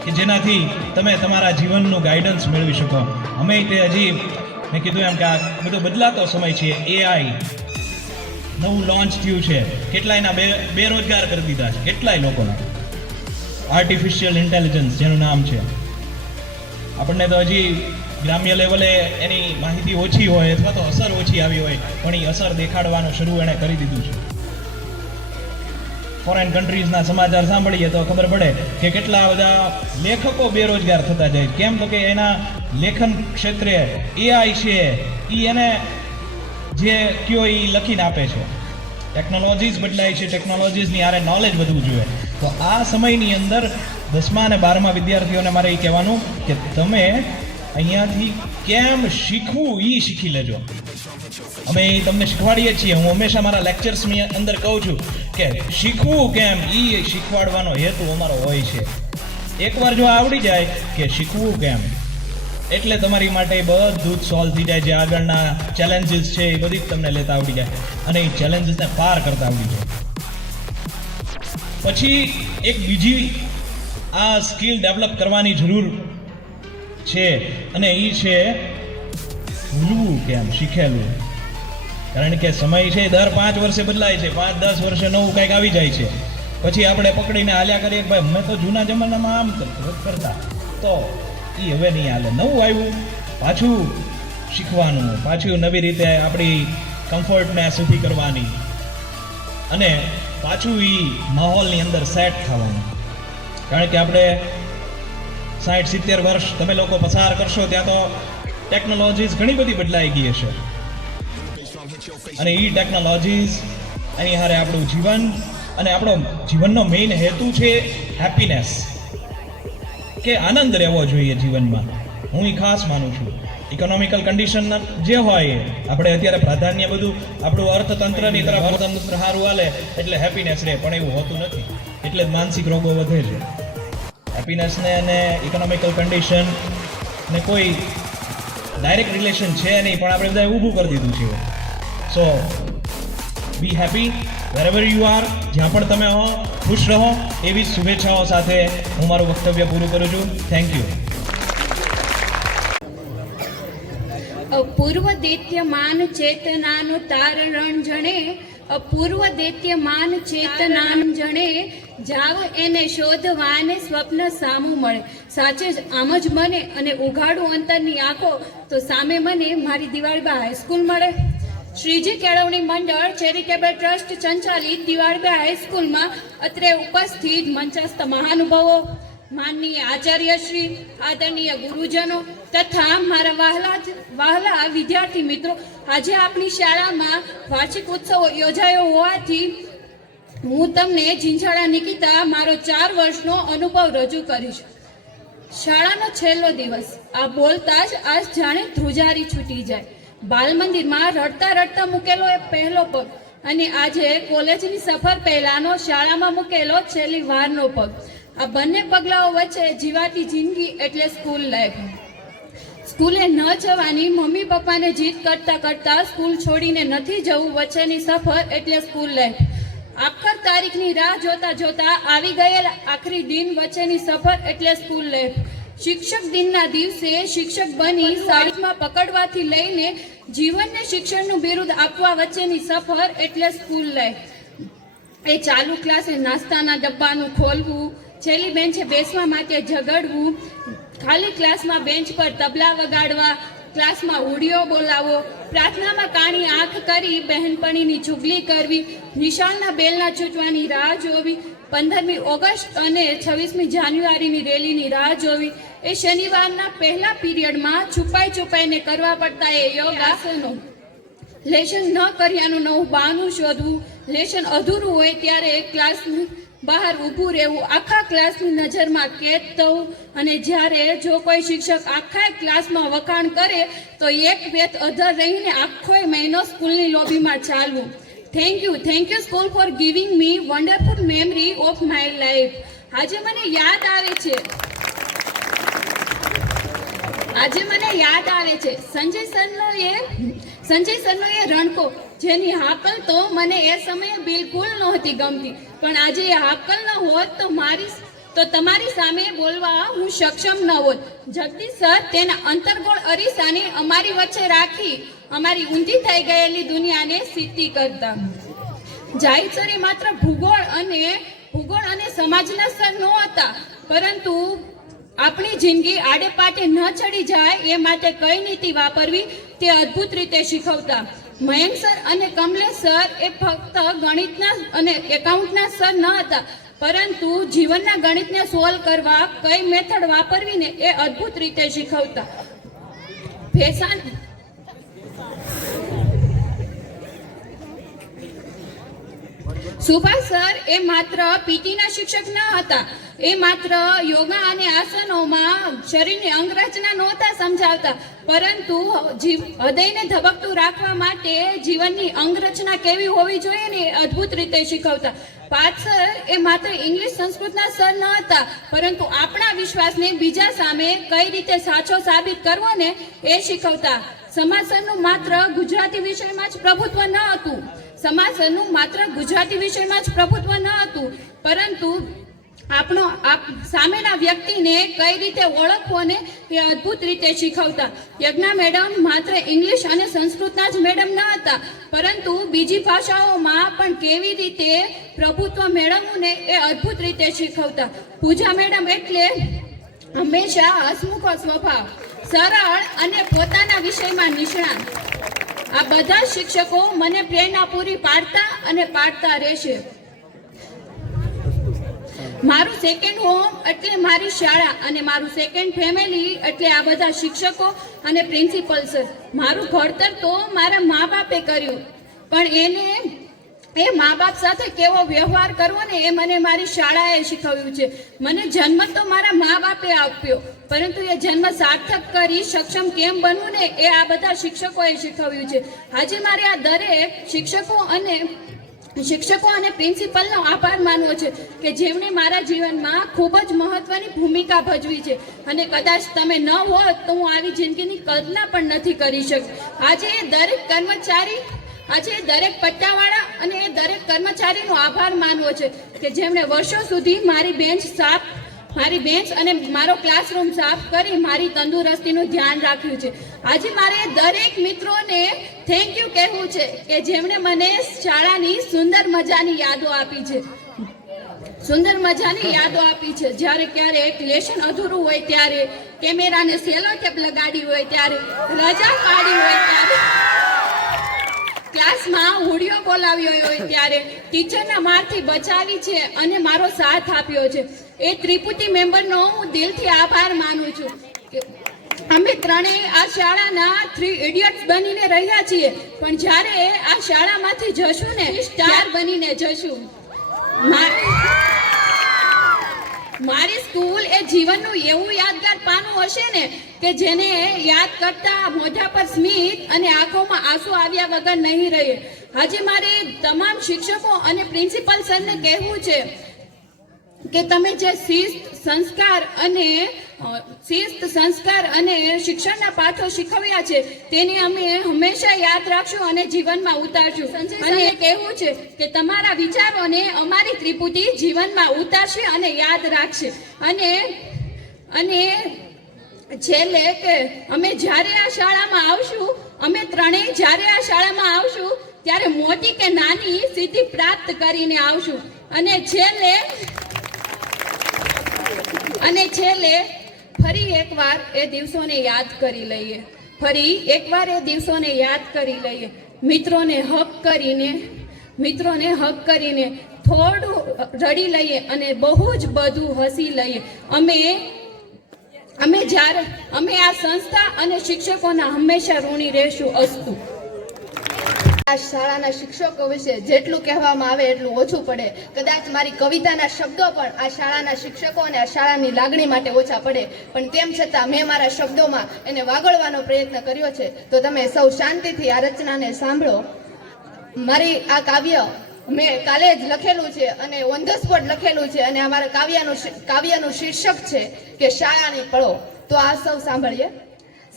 કે જેનાથી તમે તમારા જીવનનું ગાઈડન્સ મેળવી શકો. અમે તે હજી મેં કીધું એમ કે આ બધો બદલાતો સમય છે. AI નવું લોન્ચ થયું છે, કેટલાયના બેરોજગાર કરી દીધા છે, કેટલાય લોકોના. આર્ટિફિશિયલ ઇન્ટેલિજન્સ જેનું નામ છે. આપણને તો હજી ગ્રામ્ય લેવલે એની માહિતી ઓછી હોય અથવા તો અસર ઓછી આવી હોય, પણ એ અસર દેખાડવાનું શરૂ એણે કરી દીધું છે. ફોરેન કન્ટ્રીઝના સમાચાર સાંભળીએ તો ખબર પડે કે કેટલા બધા લેખકો બેરોજગાર થતા જાય. કેમ તો કે એના લેખન ક્ષેત્રે AI છે એ એને જે કયો એ લખીને આપે છે. ટેકનોલોજીસ બદલાય છે, ટેકનોલોજીસની આરે નોલેજ વધવું જોઈએ. તો આ સમયની અંદર 10મા અને 12મા વિદ્યાર્થીઓને મારે એ કહેવાનું કે તમે અહીંયાથી કેમ શીખવું એ શીખી લેજો. અમે એ તમને શીખવાડીએ છીએ. હું હંમેશા મારા લેક્ચર્સની અંદર કહું છું કે શીખવું કેમ એ શીખવાડવાનો હેતુ અમારો હોય છે. એકવાર જો આવડી જાય કે શીખવું કેમ, એટલે તમારી માટે બધું જ સોલ્વ થઈ જાય. જે આગળના ચેલેન્જીસ છે એ બધી જ તમને લેતા આવડી જાય અને એ ચેલેન્જીસને પાર કરતા આવડી જાય. પછી એક બીજી આ સ્કિલ ડેવલપ કરવાની જરૂર છે અને એ છે ભૂલવું કેમ, શીખેલું. કારણ કે સમય છે દર 5 વર્ષે બદલાય છે, 5-10 વર્ષે નવું કંઈક આવી જાય છે. પછી આપણે પકડીને હાલ્યા કરીએ કે ભાઈ મેં તો જૂના જમાનામાં આમ કરતા, તો એ હવે નહીં હાલે. નવું આવ્યું, પાછું શીખવાનું, પાછું નવી રીતે આપણી કમ્ફર્ટને સુધી કરવાની અને પાછું એ માહોલની અંદર સેટ થવાનું. કારણ કે આપણે 60-70 વર્ષ તમે લોકો પસાર કરશો ત્યાં તો ટેકનોલોજીસ ઘણી બધી બદલાઈ ગઈ હશે અને એ ટેકનોલોજીસ એની હારે આપણું જીવન અને આપણો જીવનનો મેઇન હેતુ છે હેપીનેસ, કે આનંદ રહેવો જોઈએ જીવનમાં. હું એ ખાસ માનું છું. ઇકોનોમિકલ કન્ડિશન જે હોય આપણે અત્યારે પ્રાધાન્ય બધું આપણું અર્થતંત્રની તરફ, અર્થતંત્ર સારું હાલે એટલે હેપીનેસ રહે, પણ એવું હોતું નથી. એટલે જ માનસિક રોગો વધે છે. હેપીનેસને અને ઇકોનોમિકલ કન્ડિશન ને કોઈ ડાયરેક્ટ રિલેશન છે નહીં, પણ આપણે બધાએ ઊભું કરી દીધું છે. So be happy wherever you are. જ્યાં પણ તમે હો ખુશ રહો, એવી શુભેચ્છાઓ સાથે હું મારું વક્તવ્ય પૂરું કરું છું. Thank you. અપૂર્વ દૈત્યમાન ચેતનાનું તારણ જણે, અપૂર્વ દૈત્યમાન ચેતનાનું જણે, જાવ એને શોધવાને સ્વપ્ન સામું મળે. સાચે જ આમ જ મને અને ઉઘાડું અંતરની આંખો તો સામે મને મારી દિવાળીબા હાઈસ્કૂલ મળે. શ્રીજી કેળવણી મંડળ ચેરિટેબલ ટ્રસ્ટ સંચાલિત દિવાળીબા હાઈસ્કૂલમાં અત્રે ઉપસ્થિત મંચસ્થ મહાનુભાવો, માનનીય આચાર્યશ્રી, આદરણીય ગુરુજનો તથા મારા વહાલા વિદ્યાર્થી મિત્રો, આજે આપણી શાળામાં વાર્ષિક ઉત્સવ યોજાયો હોવાથી હું તમને ઝીંઝાળા નિકિતા મારો 4 વર્ષનો અનુભવ રજૂ કરીશ. શાળાનો છેલ્લો દિવસ, આ બોલતા જ આજ જાણે ધ્રુજારી છૂટી જાય. બાલ મંદિરમાં રડતા રડતા મૂકેલો એ પહેલો પગ, અને આજે કોલેજની સફર પહેલાનો શાળામાં મૂકેલો છેલ્લી વારનો પગ. આ બંને પગલાઓ વચ્ચે જીવાતી જિંદગી એટલે સ્કૂલ લાઈફ. સ્કૂલે ન જવાની મમ્મી પપ્પાને જીદ કરતા કરતા સ્કૂલ છોડીને નથી જવું વચ્ચેની સફર એટલે સ્કૂલ લાઈફ. આખર તારીખની રાહ જોતા જોતા આવી ગયેલ આખરી દિન વચ્ચેની સફર એટલે સ્કૂલ લાઈફ. શિક્ષક દિનના દિવસે શિક્ષક બની સાડીમાં પકડવાથી લઈને જીવનને શિક્ષણનું બિરુદ આપવા વચ્ચેની સફર એટલે સ્કૂલ લાઈફ. એ ચાલુ ક્લાસે નાસ્તાના ડબ્બાનું ખોલવું, છેલ્લી બેન્ચે બેસવા માટે ઝઘડવું, ખાલી ક્લાસમાં બેન્ચ પર તબલા વગાડવા, ક્લાસમાં ઉડિયો બોલાવો, પ્રાર્થનામાં કાણી આંખ કરી બહેનપણીની ચુગલી કરવી, નિશાળના બેલના ચૂંટવાની રાહ જોવી, 15મી ઓગસ્ટ અને 26મી જાન્યુઆરીની રેલીની રાહ જોવી, એ શનિવારના પહેલા પીરિયડમાં છુપાઈને કરવા પડતા એ યોગાસનો, લેશન ન કર્યાનું નવું બહાનું શોધવું, લેશન અધૂરું હોય ત્યારે ક્લાસની બહાર ઊભું રહેવું, આખા ક્લાસની નજરમાં કેદ થવું, અને જ્યારે જો કોઈ શિક્ષક આખા ક્લાસમાં વખાણ કરે તો એક વેત અધર રહીને આખો મહિનો સ્કૂલની લોબીમાં ચાલવું. Thank you school for giving me wonderful memory of my life. આજે મને યાદ આવે છે સંજય સરનો એ રણકો, જેની હાકલ તો મને એ સમયે બિલકુલ નહોતી ગમતી, પણ આજે એ હાકલ ન હોત તો તમારી સામે બોલવા હું સક્ષમ ન હોત. જગદીશ સર તેના અંતર્ગોળ અરીસાને અમારી વચ્ચે રાખી અમારી ઊંધી થઈ ગયેલી દુનિયાને સીધી કરતા. જાહિદ સર એ માત્ર ભૂગોળ અને સમાજના સર નહોતા, પરંતુ આપણી જિંદગી આડે પાટે ન ચડી જાય એ માટે કઈ નીતિ વાપરવી તે અદ્ભુત રીતે શીખવતા. મયંક સર અને કમલેશ સર એ ફક્ત ગણિતના અને એકાઉન્ટના સર ન હતા, પરંતુ જીવનના ગણિતને સોલ્વ કરવા કઈ મેથડ વાપરવીને એ અદ્ભુત રીતે શીખવતા. સુભાષ સર એ માત્ર પીટીના શિક્ષક ન હતા, એ માત્ર યોગા અને આસનોમાં શરીરની અંગરચના નહોતા સમજાવતા, પરંતુ હૃદયને ધબકતું રાખવા માટે જીવનની અંગરચના કેવી હોવી જોઈએ ને એ અદ્ભુત રીતે શીખવતા. પાર્થ સર એ માત્ર ઇંગ્લિશ સંસ્કૃતના સર ન હતા, પરંતુ આપણા વિશ્વાસને બીજા સામે કઈ રીતે સાચો સાબિત કરવો ને એ શીખવતા. સમાજ સરનું માત્ર ગુજરાતી વિષયમાં જ પ્રભુત્વ ન હતું, પરંતુ સામેના વ્યક્તિને કઈ રીતે ઓળખવો ને એ અદ્ભુત રીતે શીખવતા. યજ્ઞા મેડમ માત્ર ઇંગ્લિશ અને સંસ્કૃતના જ મેડમ ન હતા, પરંતુ બીજી ભાષાઓમાં પણ કેવી રીતે પ્રભુત્વ મેળવવું ને એ અદ્ભુત રીતે શીખવતા. પૂજા મેડમ એટલે હંમેશા હસમુખ સ્વભાવ, સરળ અને પોતાના વિષયમાં નિષ્ણાત. આ બધા શિક્ષકો મને પ્રેરણા પૂરી પાડતા અને પાડતા રહેશે. મારું સેકન્ડ હોમ એટલે મારી શાળા, અને મારું સેકન્ડ ફેમિલી એટલે આ બધા શિક્ષકો અને પ્રિન્સિપલ સર. મારું ઘડતર તો મારા મા બાપે કર્યું, પણ એ મા બાપ સાથે કેવો વ્યવહાર કરવો ને એ મને મારી શાળાએ શીખવ્યું છે. મને જન્મ તો મારા મા બાપે આપ્યો, પરંતુ એ જન્મ સાર્થક કરી સક્ષમ કેમ બનવું ને એ આ બધા શિક્ષકોએ શીખવ્યું છે. આજે મારે આ દરેક શિક્ષકો અને પ્રિન્સિપલનો આભાર માનવો છે કે જેમણે મારા જીવનમાં ખૂબ જ મહત્વની ભૂમિકા ભજવી છે, અને કદાચ તમે ન હોત તો હું આવી જિંદગીની કલ્પના પણ નથી કરી શકતી. આજે દરેક પટ્ટાવાળા અને એ દરેક કર્મચારીનો આભાર માનવો છે કે જેમણે વર્ષો સુધી મારી બેન્ચ અને મારો ક્લાસરૂમ સાફ કરી મારી તંદુરસ્તીનું ધ્યાન રાખ્યું છે. આજે મારે દરેક મિત્રોને થેન્ક યુ કહેવું છે કે જેમણે મને શાળાની સુંદર મજાની યાદો આપી છે. જ્યારે ક્યારેક લેશન અધૂરું હોય ત્યારે, કેમેરાને સેલો ટેપ લગાડી હોય ત્યારે, રજા પાડી હોય ત્યારે, ક્લાસમાં હુડિયો બોલાવ્યો હોય ત્યારે, ટીચરના મારથી બચાવી છે અને મારો સાથ આપ્યો છે. એ ત્રિપુટી મેમ્બરનો હું દિલથી આભાર માનું છું. અમે ત્રણેય આ શાળાના 3 ઇડિયટ્સ બનીને રહ્યા છીએ, પણ જ્યારે આ શાળામાંથી જશું ને સ્ટાર બનીને જશું. મારી સ્કૂલ એ જીવનનું એવું યાદગાર પાનું હશે ને કે જેને યાદ કરતા મોઢા પર સ્મિત અને આંખોમાં આંસુ આવ્યા વગર નહીં રહે. આજે મારે તમામ શિક્ષકો અને પ્રિન્સિપલ સરને કહેવું છે કે તમે જે શિસ્ત સંસ્કાર અને શિક્ષણના પાઠો શીખવ્યા છે તેને અમે હંમેશા યાદ રાખશું અને જીવનમાં ઉતારશું. અને કહેવું છે કે તમારા વિચારોને અમારી ત્રિપુટી જીવનમાં ઉતારશે અને યાદ રાખશે. અને છેલ્લે કે અમે જ્યારે આ શાળામાં આવશું, અમે ત્રણેય જ્યારે આ શાળામાં આવશું ત્યારે મોટી કે નાની સિદ્ધિ પ્રાપ્ત કરીને આવશું. અને છેલ્લે ફરી એકવાર એ દિવસોને યાદ કરી લઈએ. મિત્રોને હક કરીને થોડું રડી લઈએ અને બહુ જ બધું હસી લઈએ. અમે આ સંસ્થા અને શિક્ષકોના હંમેશા ઋણી રહેશું. અસ્તુ. આ શાળાના શિક્ષકો વિશે જેટલું કહેવામાં આવે એટલું ઓછું પડે. કદાચ મારી કવિતાના શબ્દો પણ આ શાળાના શિક્ષકો અને આ શાળાની લાગણી માટે ઓછા પડે, પણ તેમ છતાં મેં મારા શબ્દોમાં એને વાગોળવાનો પ્રયત્ન કર્યો છે. તો તમે સૌ શાંતિથી આ રચનાને સાંભળો. મારી આ કાવ્ય મેં કાલે જ લખેલું છે અને ઓન ધ સ્પોટ લખેલું છે, અને અમારા કાવ્યનું શીર્ષક છે કે શાળાની પળો. તો આ સૌ સાંભળીએ.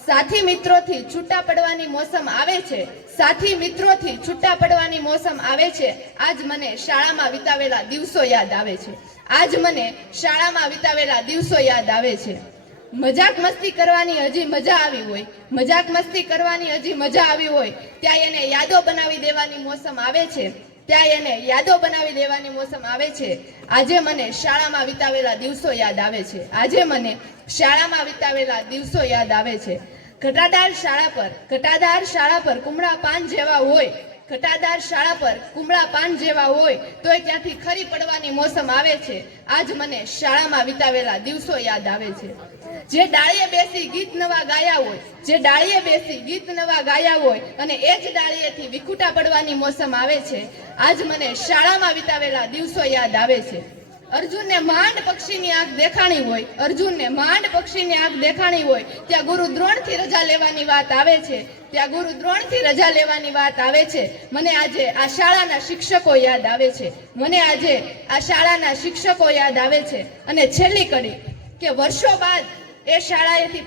સાથી મિત્રોથી છૂટા પડવાની મોસમ આવે છે, સાથી મિત્રોથી છૂટા પડવાની મોસમ આવે છે. આજ મને શાળામાં વિતાવેલા દિવસો યાદ આવે છે. મજાક મસ્તી કરવાની હજી મજા આવી હોય ત્યાં એને યાદો બનાવી દેવાની મોસમ આવે છે. આજે મને શાળામાં વિતાવેલા દિવસો યાદ આવે છે. ઘટાદાર શાળા પર કુમળા પાન જેવા હોય તોય ત્યાંથી ખરી પડવાની મોસમ આવે છે. આજ મને શાળામાં વિતાવેલા દિવસો યાદ આવે છે. જે ડાળીએ બેસી ગીત નવા ગાયા હોય અને એ જ ડાળીએથી વિખૂટા પડવાની મોસમ આવે છે. આજ મને શાળામાં વિતાવેલા દિવસો યાદ આવે છે. અર્જુનને માંડ પક્ષીની આંખ દેખાણી હોય ત્યાં ગુરુ દ્રોણથી રજા લેવાની વાત આવે છે. મને આજે આ શાળાના શિક્ષકો યાદ આવે છે. અને છેલ્લી કડી કે વર્ષો બાદ આ શાળાએથી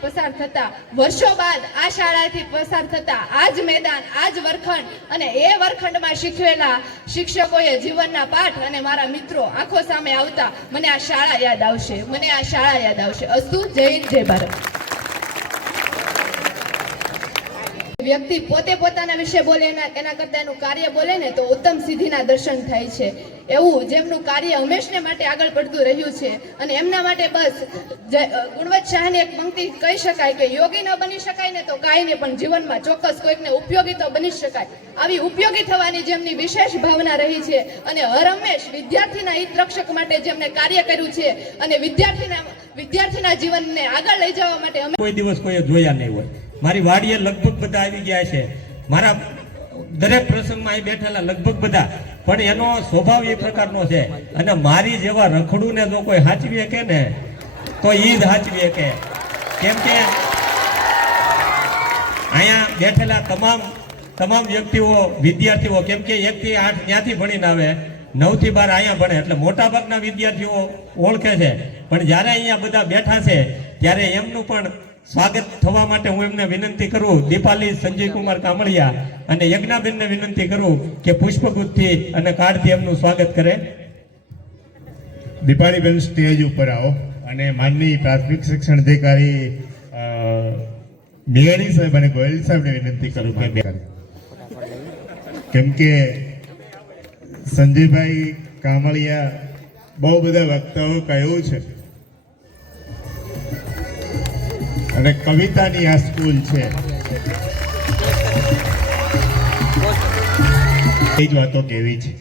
પસાર થતા આજ મેદાન, આજ વર્ખંડ અને એ વર્ખંડમાં શીખવેલા શિક્ષકોએ જીવનના પાઠ અને મારા મિત્રો આંખો સામે આવતા મને આ શાળા યાદ આવશે. અસ્તુ. જય હિન્દ, જય ભારત. વ્યક્તિ પોતે પોતાના વિશે બોલે એના કરતા એનું કાર્ય બોલે ને તો ઉત્તમ સિદ્ધિના દર્શન થાય છે. એવું જેમનું કાર્ય હંમેશને માટે આગળ પડતું રહ્યું છે અને એમના માટે બસ ગુણવંત શાહની એક પંક્તિ કહી શકાય કે યોગી ન બની શકાય ને તો કાંઈ નહીં, પણ જીવનમાં ચોક્કસ કોઈકને ઉપયોગી તો બની શકાય. આવી ઉપયોગી થવાની જેમની વિશેષ ભાવના રહી છે અને હરહંમેશ વિદ્યાર્થીના હિત રક્ષક માટે જેમને કાર્ય કર્યું છે અને વિદ્યાર્થીના જીવનને આગળ લઈ જવા માટે કોઈ દિવસ કોઈ જોયા નહીં હોય. મારી વાડીએ લગભગ બધા આવી ગયા છે, મારા દરેક પ્રસંગમાં અહીં બેઠેલા લગભગ બધા, પણ એનો સ્વભાવ એ પ્રકારનો છે. અને મારી જેવા રખડું ને જો કોઈ હાચવી શકે ને તો ઈ જ હાચવી શકે. કેમ કે અહીંયા બેઠેલા તમામ વ્યક્તિઓ વિદ્યાર્થીઓ, કેમ કે 1 થી 8 ત્યાંથી ભણીને આવે, 9 થી 12 અહીંયા ભણે, એટલે મોટાભાગના વિદ્યાર્થીઓ ઓળખે છે. પણ જ્યારે અહીંયા બધા બેઠા છે ત્યારે એમનું પણ સ્વાગત થવા માટે હું એમને વિનંતી કરું, દીપાલી સંજયકુમાર કામળિયા અને યજ્ઞાબેનને વિનંતી કરું કે પુષ્પગુચ્છથી અને કાર્ડથી એમનું સ્વાગત કરે. દીપાલીબેન સ્ટેજ ઉપર આવો અને માનનીય પ્રાથમિક શિક્ષણ અધિકારી મેઘાણી સાહેબ અને ગોયલ સાહેબને વિનંતી કરું કેમ કે સંજયભાઈ કામળિયા બહુ બધા વક્તાઓ કહ્યું છે અને કવિતાની આ સ્કૂલ છે. એ જ વાતો કેવી છે,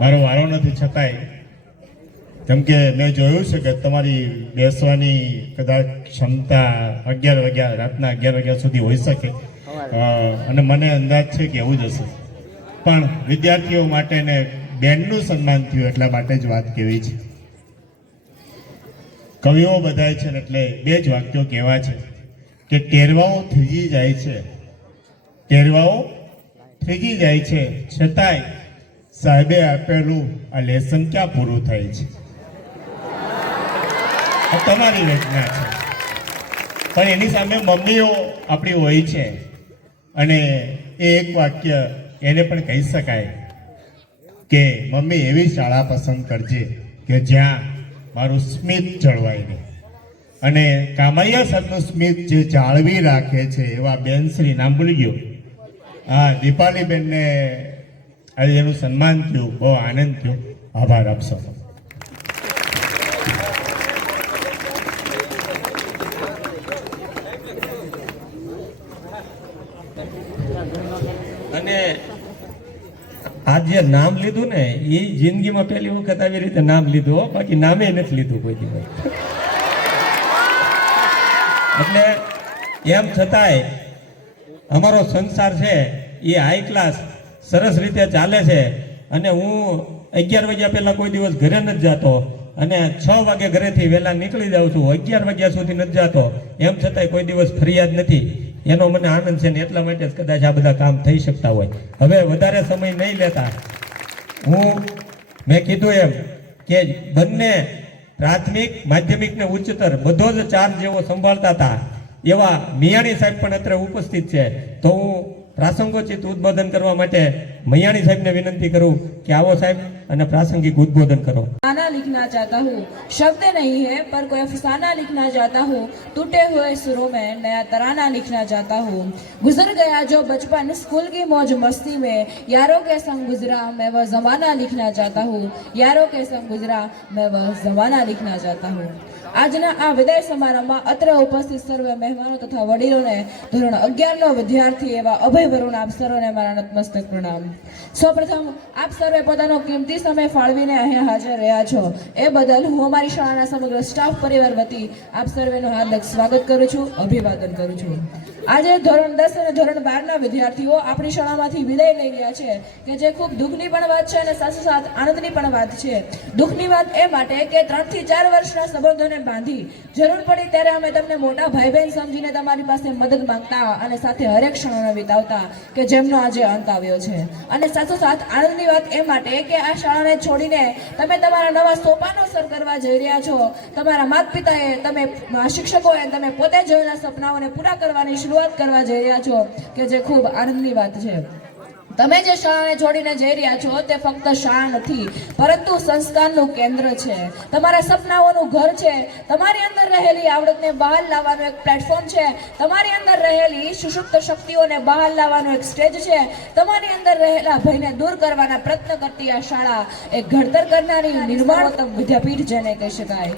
મારો વારો નથી છતાંય, કેમ કે મેં જોયું છે કે તમારી બેસવાની કદાચ ક્ષમતા 11 વાગ્યા, રાતના 11 વાગ્યા સુધી હોઈ શકે, અને મને અંદાજ છે કે એવું જ હશે. પણ વિદ્યાર્થીઓ માટે ને બેનનું સન્માન થયું એટલા માટે જ વાત કેવી છે. કવિઓ બધાય છે ને એટલે 2 જ વાક્યો કહેવા છે કે ટેરવાઓ થઈ જાય છે, ટેરવાઓ થીજી જાય છે, છતાંય સાહેબે આપેલું આ લેસન ક્યાં પૂરું થાય છે? આ તમારી રચના છે, પણ એની સામે મમ્મીઓ આપણી હોય છે, અને એ એક વાક્ય એને પણ કહી શકાય કે મમ્મી એવી શાળા પસંદ કરજે કે જ્યાં મારું સ્મિત જળવાય નહીં. અને કામૈયા સાહેબનું સ્મિત જે જાળવી રાખે છે એવા બેનશ્રી, નામ ભૂલી ગયો, હા, દીપાલીબેનને આજે એનું સન્માન થયું, બહુ આનંદ થયો. આભાર આપશો. અને આ જે નામ લીધું ને એ જિંદગીમાં પહેલી વખત આવી રીતે નામ લીધું હો, બાકી નામે નથી લીધું કોઈ દિવસ. એટલે એમ છતાંય અમારો સંસાર છે એ હાઈ ક્લાસ સરસ રીતે ચાલે છે. અને હું 11 વાગ્યા પહેલા કોઈ દિવસ ઘરે નથી જતો, અને 6 વાગે ઘરેથી વહેલા નીકળી જાઉં છું, 11 વાગ્યા સુધી નથી જતો. એમ છતાંય કોઈ દિવસ ફરિયાદ નથી. એનો મને આનંદ છે ને એટલા માટે જ કદાચ આ બધા કામ થઈ શકતા હોય. હવે વધારે સમય નહીં લેતા, મેં કીધું એમ કે બંને પ્રાથમિક, માધ્યમિક ને ઉચ્ચતર બધો જ ચાર્જ જેવો સંભાળતા હતા એવા મિયાણી સાહેબ પણ અત્યારે ઉપસ્થિત છે. તો હું પ્રાસંગોચિત ઉદ્બોધન કરવા માટે મૈયાણી સાહેબને વિનંતી કરું કે આવો સાહેબ અને પ્રાસંગિક ઉદ્બોધન કરો. अफसाना लिखना चाहता हूँ, शब्द नहीं है पर कोई अफसाना लिखना चाहता हूँ, टूटे हुए सुरों में नया तराना लिखना चाहता हूँ. गुजर गया जो बचपन स्कूल की मौज मस्ती में, यारों के संग गुजरा मैं वह जमाना लिखना चाहता हूँ, यारों के संग गुजरा मैं वह जमाना लिखना चाहता हूँ. આજના આ વિદાય સમારંભમાં અત્ર ઉપસ્થિત સર્વ મહેમાનો તથા વડીલોને ધોરણ 11 નો વિદ્યાર્થી એવા અભય વરુણ આપ સર્વને મારા નતમસ્તક પ્રણામ. સૌપ્રથમ આપ સર્વે પોતાનો કિંમતી સમય ફાળવીને અહીંયા હાજર રહ્યા છો એ બદલ હું અમારી શાળાના સમગ્ર સ્ટાફ પરિવાર વતી આપ સર્વેનું હાર્દિક સ્વાગત કરું છું, અભિવાદન કરું છું. આજે ધોરણ 10 અને ધોરણ 12 ના વિદ્યાર્થીઓ આપણી શાળામાંથી વિદાય લઈ રહ્યા છે કે જે ખૂબ દુઃખની પણ વાત છે અને સાથોસાથ આનંદની પણ વાત છે. દુઃખની વાત એ માટે કે 3 થી 4 વર્ષના સંબંધોને બાંધી જરૂર પડી ત્યારે અમે તમને મોટા ભાઈ બહેન સમજીને તમારી પાસે મદદ માંગતા અને સાથે હરેક ક્ષણોને વિતાવતા કે જેમનો આજે અંત આવ્યો છે. અને સાથોસાથ આનંદની વાત એ માટે કે આ શાળાને છોડીને તમે તમારા નવા સોપાનો સર કરવા જઈ રહ્યા છો. તમારા માતા પિતાએ, તમે શિક્ષકોએ, તમે પોતે જોયેલા સપનાઓને પૂરા કરવાની શરૂઆત કરવા જઈ રહ્યા છો કે જે ખૂબ આનંદની વાત છે. તમે જે શાળાને છોડીને જઈ રહ્યા છો તે ફક્ત શાળા નથી પરંતુ સંસ્કારનું કેન્દ્ર છે, તમારા સપનાઓનું ઘર છે, તમારી અંદર રહેલી આવડતને બહાર લાવવાનું એક પ્લેટફોર્મ છે, તમારી અંદર રહેલી સુષુપ્ત શક્તિઓને બહાર લાવવાનું એક સ્ટેજ છે, તમારી અંદર રહેલા ભયને દૂર કરવાના પ્રયત્ન કરતી આ શાળા એક ઘડતર કરનારી નિર્માણોત્તમ વિદ્યાપીઠ જેને કહી શકાય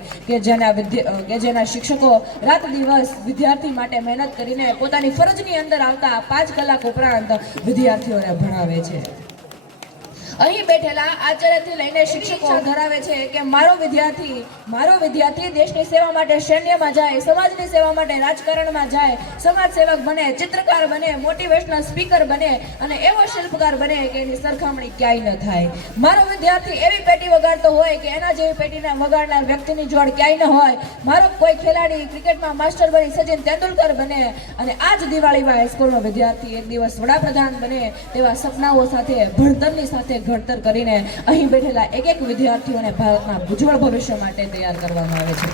કે જેના શિક્ષકો રાત દિવસ વિદ્યાર્થી માટે મહેનત કરીને પોતાની ફરજની અંદર આવતા 5 કલાક ઉપરાંત વિદ્યાર્થીઓને ભણાવે છે. અહીં બેઠેલા આચાર્યથી લઈને શિક્ષકો ધરાવે છે કે મારો વિદ્યાર્થી દેશની સેવા માટે સૈન્યમાં જાય, સમાજની સેવા માટે રાજકારણમાં જાય, સમાજ સેવક બને, ચિત્રકાર બને, મોટિવેશનલ સ્પીકર બને અને એવો શિલ્પકાર બને કે એની સરખામણી ક્યાંય ન થાય. મારો વિદ્યાર્થી એવી પેટી વગાડતો હોય કે એના જેવી પેટીને વગાડનાર વ્યક્તિની જોડ ક્યાંય ન હોય. મારો કોઈ ખેલાડી ક્રિકેટમાં માસ્ટર બની સચિન તેંડુલકર બને અને આ જ દિવાળીમાં હાઈસ્કૂલનો વિદ્યાર્થી એક દિવસ વડાપ્રધાન બને તેવા સપનાઓ સાથે, ભણતરની સાથે ઘડતર કરીને અહીં બેઠેલા એક વિદ્યાર્થીઓને ભારતના ઉજ્જવળ ભવિષ્ય માટે તૈયાર કરવામાં આવે છે.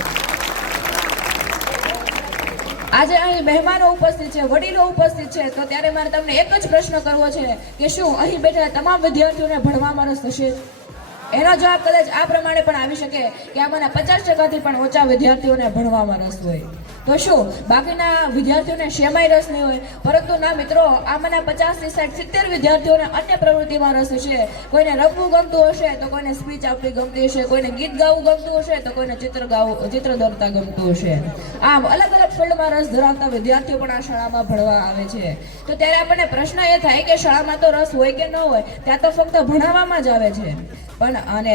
આજે અહીં મહેમાનો ઉપસ્થિત છે, વડીલો ઉપસ્થિત છે, તો ત્યારે મારે તમને એક જ પ્રશ્ન કરવો છે કે શું અહીં બેઠેલા તમામ વિદ્યાર્થીઓને ભણવામાં રસ થશે? એનો જવાબ કદાચ આ પ્રમાણે પણ આવી શકે કે આમાંના 50% પણ ઓછા વિદ્યાર્થીઓને ભણવામાં રસ હોય. તો શું બાકીના વિદ્યાર્થીઓને શેમાંય રસ નહીં હોય? પરંતુ ના મિત્રો, આમાંના 50 થી 70 વિદ્યાર્થીઓને અન્ય પ્રવૃત્તિમાં રસ હશે. કોઈને રમવું ગમતું હશે તો કોઈને સ્પીચ આપવી ગમતી હશે, કોઈને ગીત ગાવું ગમતું હશે તો કોઈને ચિત્ર દોરતા ગમતું હશે. આમ અલગ અલગ ફિલ્ડમાં રસ ધરાવતા વિદ્યાર્થીઓ પણ આ શાળામાં ભણવા આવે છે. તો ત્યારે આપણને પ્રશ્ન એ થાય કે શાળામાં તો રસ હોય કે ન હોય, ત્યાં તો ફક્ત ભણાવવામાં જ આવે છે. પણ અને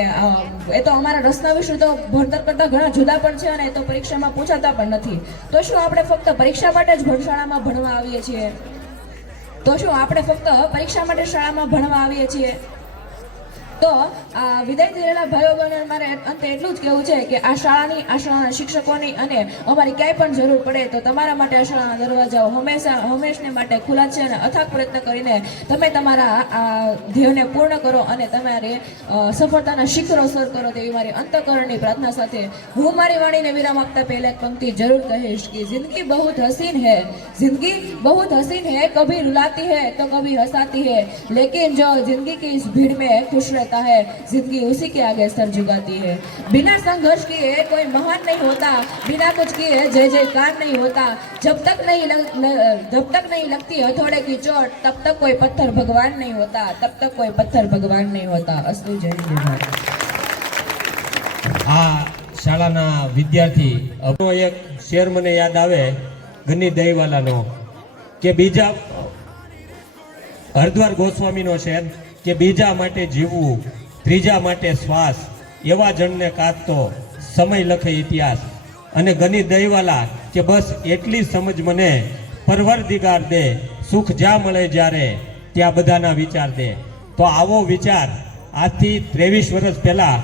એ તો અમારા રસના વિશે તો ભણતર કરતા ઘણા જુદા પણ છે અને એ તો પરીક્ષામાં પૂછાતા પણ નથી. તો શું આપણે ફક્ત પરીક્ષા માટે જ શાળામાં ભણવા આવીએ છીએ? તો તો આ વિદાય થઈ રહેલા ભાઈઓ બહેનો મારે અંતે એટલું જ કહેવું છે કે આ શાળાના શિક્ષકોની અને અમારી ક્યાંય પણ જરૂર પડે તો તમારા માટે આ શાળાના દરવાજાઓ હંમેશને માટે ખુલ્લા છે અને અથાગ પ્રયત્ન કરીને તમે તમારા આ ધ્યેયને પૂર્ણ કરો અને તમારે સફળતાના શિખરો સર કરો તેવી મારી અંતઃકરણની પ્રાર્થના સાથે હું મારી વાણીને વિરામ આપતા પહેલા એક પંક્તિ જરૂર કહીશ કે જિંદગી बहुत हसीन है, जिंदगी बहुत हसीन है, कभी रुलाती है तो कभी हंसाती है, लेकिन जो जिंदगी की इस भीड़ में खुश रहता है जिंदगी उसी के आगे सर झुकाती है। बिना संघर्ष किए कोई महान नहीं होता, बिना कुछ किए जय जयकार नहीं होता, जब तक नहीं लगती हथौड़े की चोट तब तक कोई पत्थर भगवान नहीं होता, तब तक कोई पत्थर भगवान नहीं होता। अस्तु जय हिंद जय भारत। આ શાળાના વિદ્યાર્થી આપણો એક શેર મને યાદ આવે ગની દહીવાલાનો કે બીજા હરદ્વાર ગોસ્વામીનો શેર કે બીજા માટે જીવવું ત્રીજા માટે શ્વાસ એવા જણને કાઢતો સમય લખે ઇતિહાસ અને ગની દહીવાલા કે બસ એટલી સમજ મને પરવરદિગાર દે સુખ જ્યાં મળે જ્યારે ત્યાં બધાના વિચાર દે। તો આવો વિચાર આજથી 23 વર્ષ પહેલા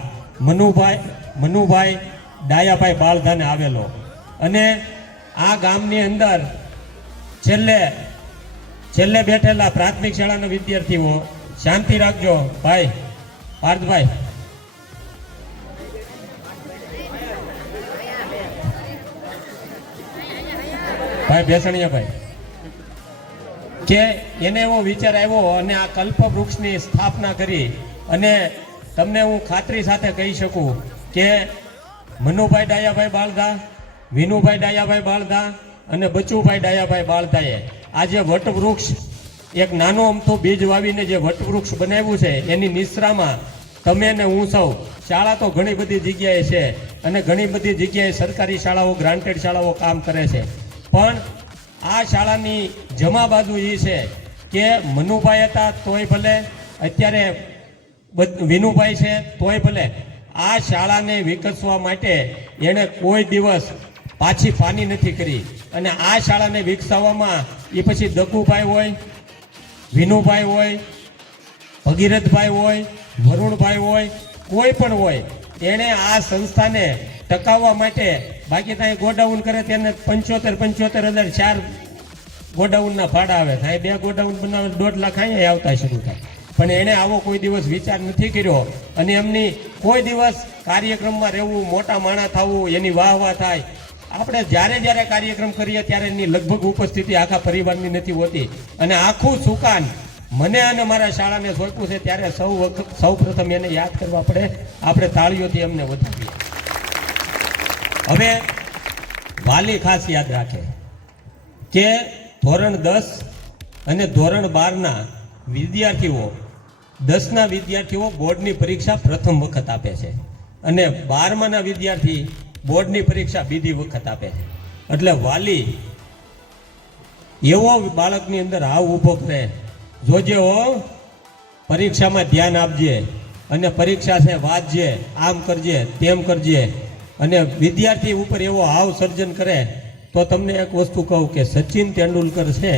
મનુભાઈ ડાયાભાઈ બાળધાને આવેલો અને આ ગામની અંદર છેલ્લે બેઠેલા પ્રાથમિક શાળાના વિદ્યાર્થીઓ શાંતિ રાખજો ભાઈ પાર્થભાઈ ભેસણિયાભાઈ કે એને એવો વિચાર આવ્યો અને આ કલ્પવૃક્ષની સ્થાપના કરી અને તમને હું ખાતરી સાથે કહી શકું કે મનુભાઈ ડાયાભાઈ બાળધા, વિનુભાઈ ડાયાભાઈ બાળધા અને બચુભાઈ ડાયાભાઈ બાળધાએ આ જે વટવૃક્ષ એક નાનો અમથો બીજ વાવીને જે વટવૃક્ષ બનાવ્યું છે એની નિશ્રામાં તમે ને હું સૌ શાળા તો ઘણી બધી જગ્યાએ છે અને ઘણી બધી જગ્યાએ સરકારી શાળાઓ ગ્રાન્ટેડ શાળાઓ કામ કરે છે, પણ આ શાળાની જમા બાજુ એ છે કે મનુભાઈ હતા તોય ભલે, અત્યારે વિનુભાઈ છે તોય ભલે, આ શાળાને વિકસવા માટે એણે કોઈ દિવસ પાછી પાની નથી કરી અને આ શાળાને વિકસાવવામાં એ પછી દકુભાઈ હોય, વિનુભાઈ હોય, ભગીરથભાઈ હોય, વરુણભાઈ હોય, કોઈ પણ હોય, એણે આ સંસ્થાને ટકાવવા માટે બાકી ત્યાં ગોડાઉન કરે તેને 75,000 4 ગોડાઉનના ભાડા આવે થાય, 2 ગોડાઉન બનાવે 1.5 લાખ અહીંયા આવતા શરૂ થાય, પણ એણે આવો કોઈ દિવસ વિચાર નથી કર્યો અને એમની કોઈ દિવસ કાર્યક્રમમાં રહેવું, મોટા માણા થવું, એની વાહ થાય। આપણે જ્યારે કાર્યક્રમ કરીએ ત્યારે એની લગભગ ઉપસ્થિતિ આખા પરિવારની નથી હોતી અને આખું સુકાન મને અને મારા શાળાને સોંપ્યું છે ત્યારે સૌ પ્રથમ એને યાદ કરવા પડે, આપણે તાળીઓથી એમને વધાવીએ। હવે વાલી ખાસ યાદ રાખે કે ધોરણ 10 અને ધોરણ 12ના વિદ્યાર્થીઓ 10ના વિદ્યાર્થીઓ બોર્ડની પરીક્ષા પ્રથમ વખત આપે છે અને 12માના વિદ્યાર્થી બોર્ડની પરીક્ષા બીજી વખત આપે છે, એટલે વાલી એવો બાળકની અંદર હાવ ઊભો કરે, જોજે હો પરીક્ષામાં ધ્યાન આપજે અને પરીક્ષા છે વાંચજે, આમ કરજે તેમ કરજે અને વિદ્યાર્થી ઉપર એવો હાવ સર્જન કરે તો તમને એક વસ્તુ કહું કે સચિન તેંડુલકર છે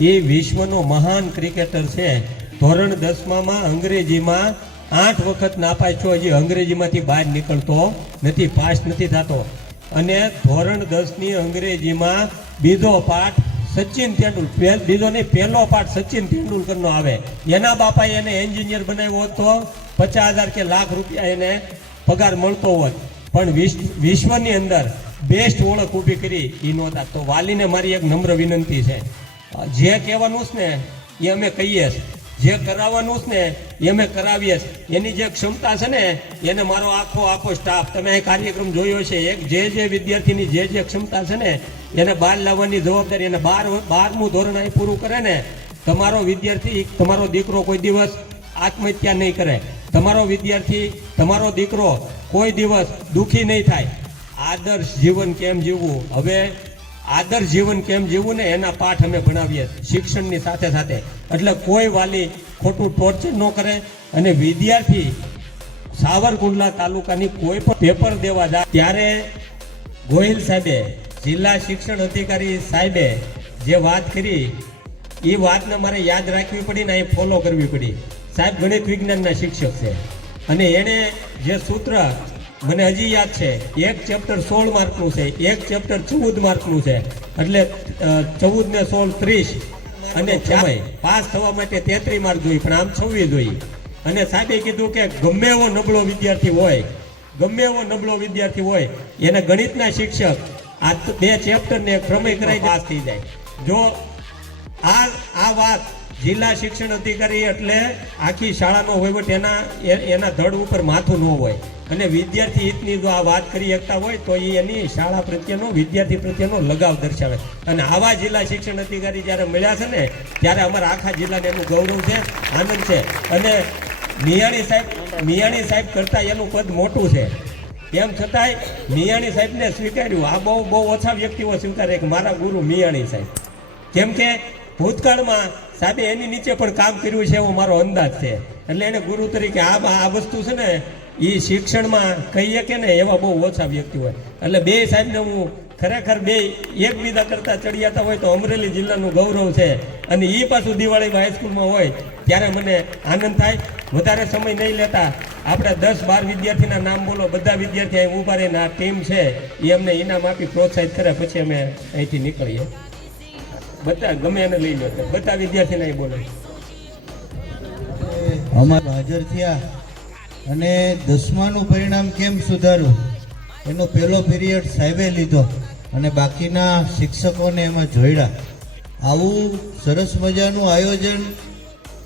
એ વિશ્વનો મહાન ક્રિકેટર છે। ધોરણ 10માં અંગ્રેજીમાં 8 વખત નાપાસ છો, હજી અંગ્રેજીમાંથી બહાર નીકળતો નથી, પાસ નથી થતો અને ધોરણ 10ની અંગ્રેજીમાં બીજો પાઠ સચિન તેંડુલકર, બીજો નહીં પહેલો પાઠ સચિન તેંડુલકરનો આવે। એના બાપાએ એને એન્જિનિયર બનાવ્યો હોત તો 50,000 કે લાખ રૂપિયા એને પગાર મળતો હોત, પણ વિશ્વની અંદર બેસ્ટ ઓળખ ઊભી કરી એ નહોતા। તો વાલીને મારી એક નમ્ર વિનંતી છે, જે કહેવાનું છે ને એ અમે કહીએ, જે કરાવવાનું છે ને એ અમે કરાવીએ, એની જે ક્ષમતા છે ને એને મારો આખો સ્ટાફ, તમે આ કાર્યક્રમ જોયો છે, એક જે વિદ્યાર્થીની જે ક્ષમતા છે ને એને બહાર લાવવાની જવાબદારી, એને 12મું ધોરણ અહીં પૂરું કરે ને તમારો વિદ્યાર્થી, તમારો દીકરો કોઈ દિવસ આત્મહત્યા નહીં કરે, તમારો વિદ્યાર્થી, તમારો દીકરો કોઈ દિવસ દુઃખી નહીં થાય। આદર્શ જીવન કેમ જીવવું, હવે આદર્શ જીવન કેમ જીવવું ને એના પાઠ અમે ભણાવીએ શિક્ષણની સાથે સાથે, એટલે કોઈ વાલી ખોટું ટોર્ચર ન કરે અને વિદ્યાર્થી સાવરકુંડલા તાલુકાની કોઈ પણ પેપર દેવા જાય ત્યારે ગોહિલ સાહેબે, જિલ્લા શિક્ષણ અધિકારી સાહેબે જે વાત કરી એ વાતને મારે યાદ રાખવી પડી ને અહીં ફોલો કરવી પડી સાહેબ ગણિત વિજ્ઞાનના શિક્ષક છે અને એણે જે સૂત્ર મને હજી યાદ છે, એક ચેપ્ટર 16 માર્કનું છે, એક ચેપ્ટર 14 માર્કનું છે, એટલે 14 ને 16 30 અને સમય પાસ થવા માટે 33 માર્ક જોઈએ, પણ આમ 26 જોઈએ. અને સાહેબે કીધું કે ગમે એવો નબળો વિદ્યાર્થી હોય એને ગણિતના શિક્ષક આ 2 ચેપ્ટરને એક પ્રમેય કરાવી પાસ થઈ જાય. જો આ વાત જિલ્લા શિક્ષણ અધિકારી એટલે આખી શાળાનો વહીવટ એના ધડ ઉપર માથું ન હોય અને વિદ્યાર્થી હિતની જો આ વાત કરી શકતા હોય તો એ એની શાળા પ્રત્યેનો વિદ્યાર્થી પ્રત્યેનો લગાવ દર્શાવે. અને આવા જિલ્લા શિક્ષણ અધિકારી જ્યારે મળ્યા છે ને ત્યારે અમારા આખા જિલ્લાને એનું ગૌરવ છે, આનંદ છે. અને મિયાણી સાહેબ કરતાં એનું પદ મોટું છે, તેમ છતાંય મિયાણી સાહેબને સ્વીકાર્યું. આ બહુ ઓછા વ્યક્તિઓ સ્વીકારે કે મારા ગુરુ મિયાણી સાહેબ, કેમ કે ભૂતકાળમાં સાહેબે એની નીચે પણ કામ કર્યું છે એવો મારો અંદાજ છે. એટલે એને ગુરુ તરીકે આ વસ્તુ છે ને એ શિક્ષણમાં કહીએ કે ને એવા બહુ ઓછા વ્યક્તિ હોય. એટલે બે સાહેબને હું ખરેખર બે એકબીજા કરતા ચડિયાતા હોય તો અમરેલી જિલ્લાનું ગૌરવ છે. અને એ પાછું દિવાળીમાં હાઈસ્કૂલમાં હોય ત્યારે મને આનંદ થાય. વધારે સમય નહીં લેતા આપણે 10-12 વિદ્યાર્થીના નામ બોલો, બધા વિદ્યાર્થી અહીં ઊભા રહીને આ ટીમ છે એ અમને ઇનામ આપી પ્રોત્સાહિત કરે, પછી અમે અહીંથી નીકળીએ. બધા ગમે એને લઈ લો, બધા વિદ્યાર્થીને અહીં બોલો. અમારે હાજર થયા અને 10માનું પરિણામ કેમ સુધારવું એનો પહેલો પીરિયડ સાહેબે લીધો અને બાકીના શિક્ષકોને એમાં જોડ્યા. આવું સરસ મજાનું આયોજન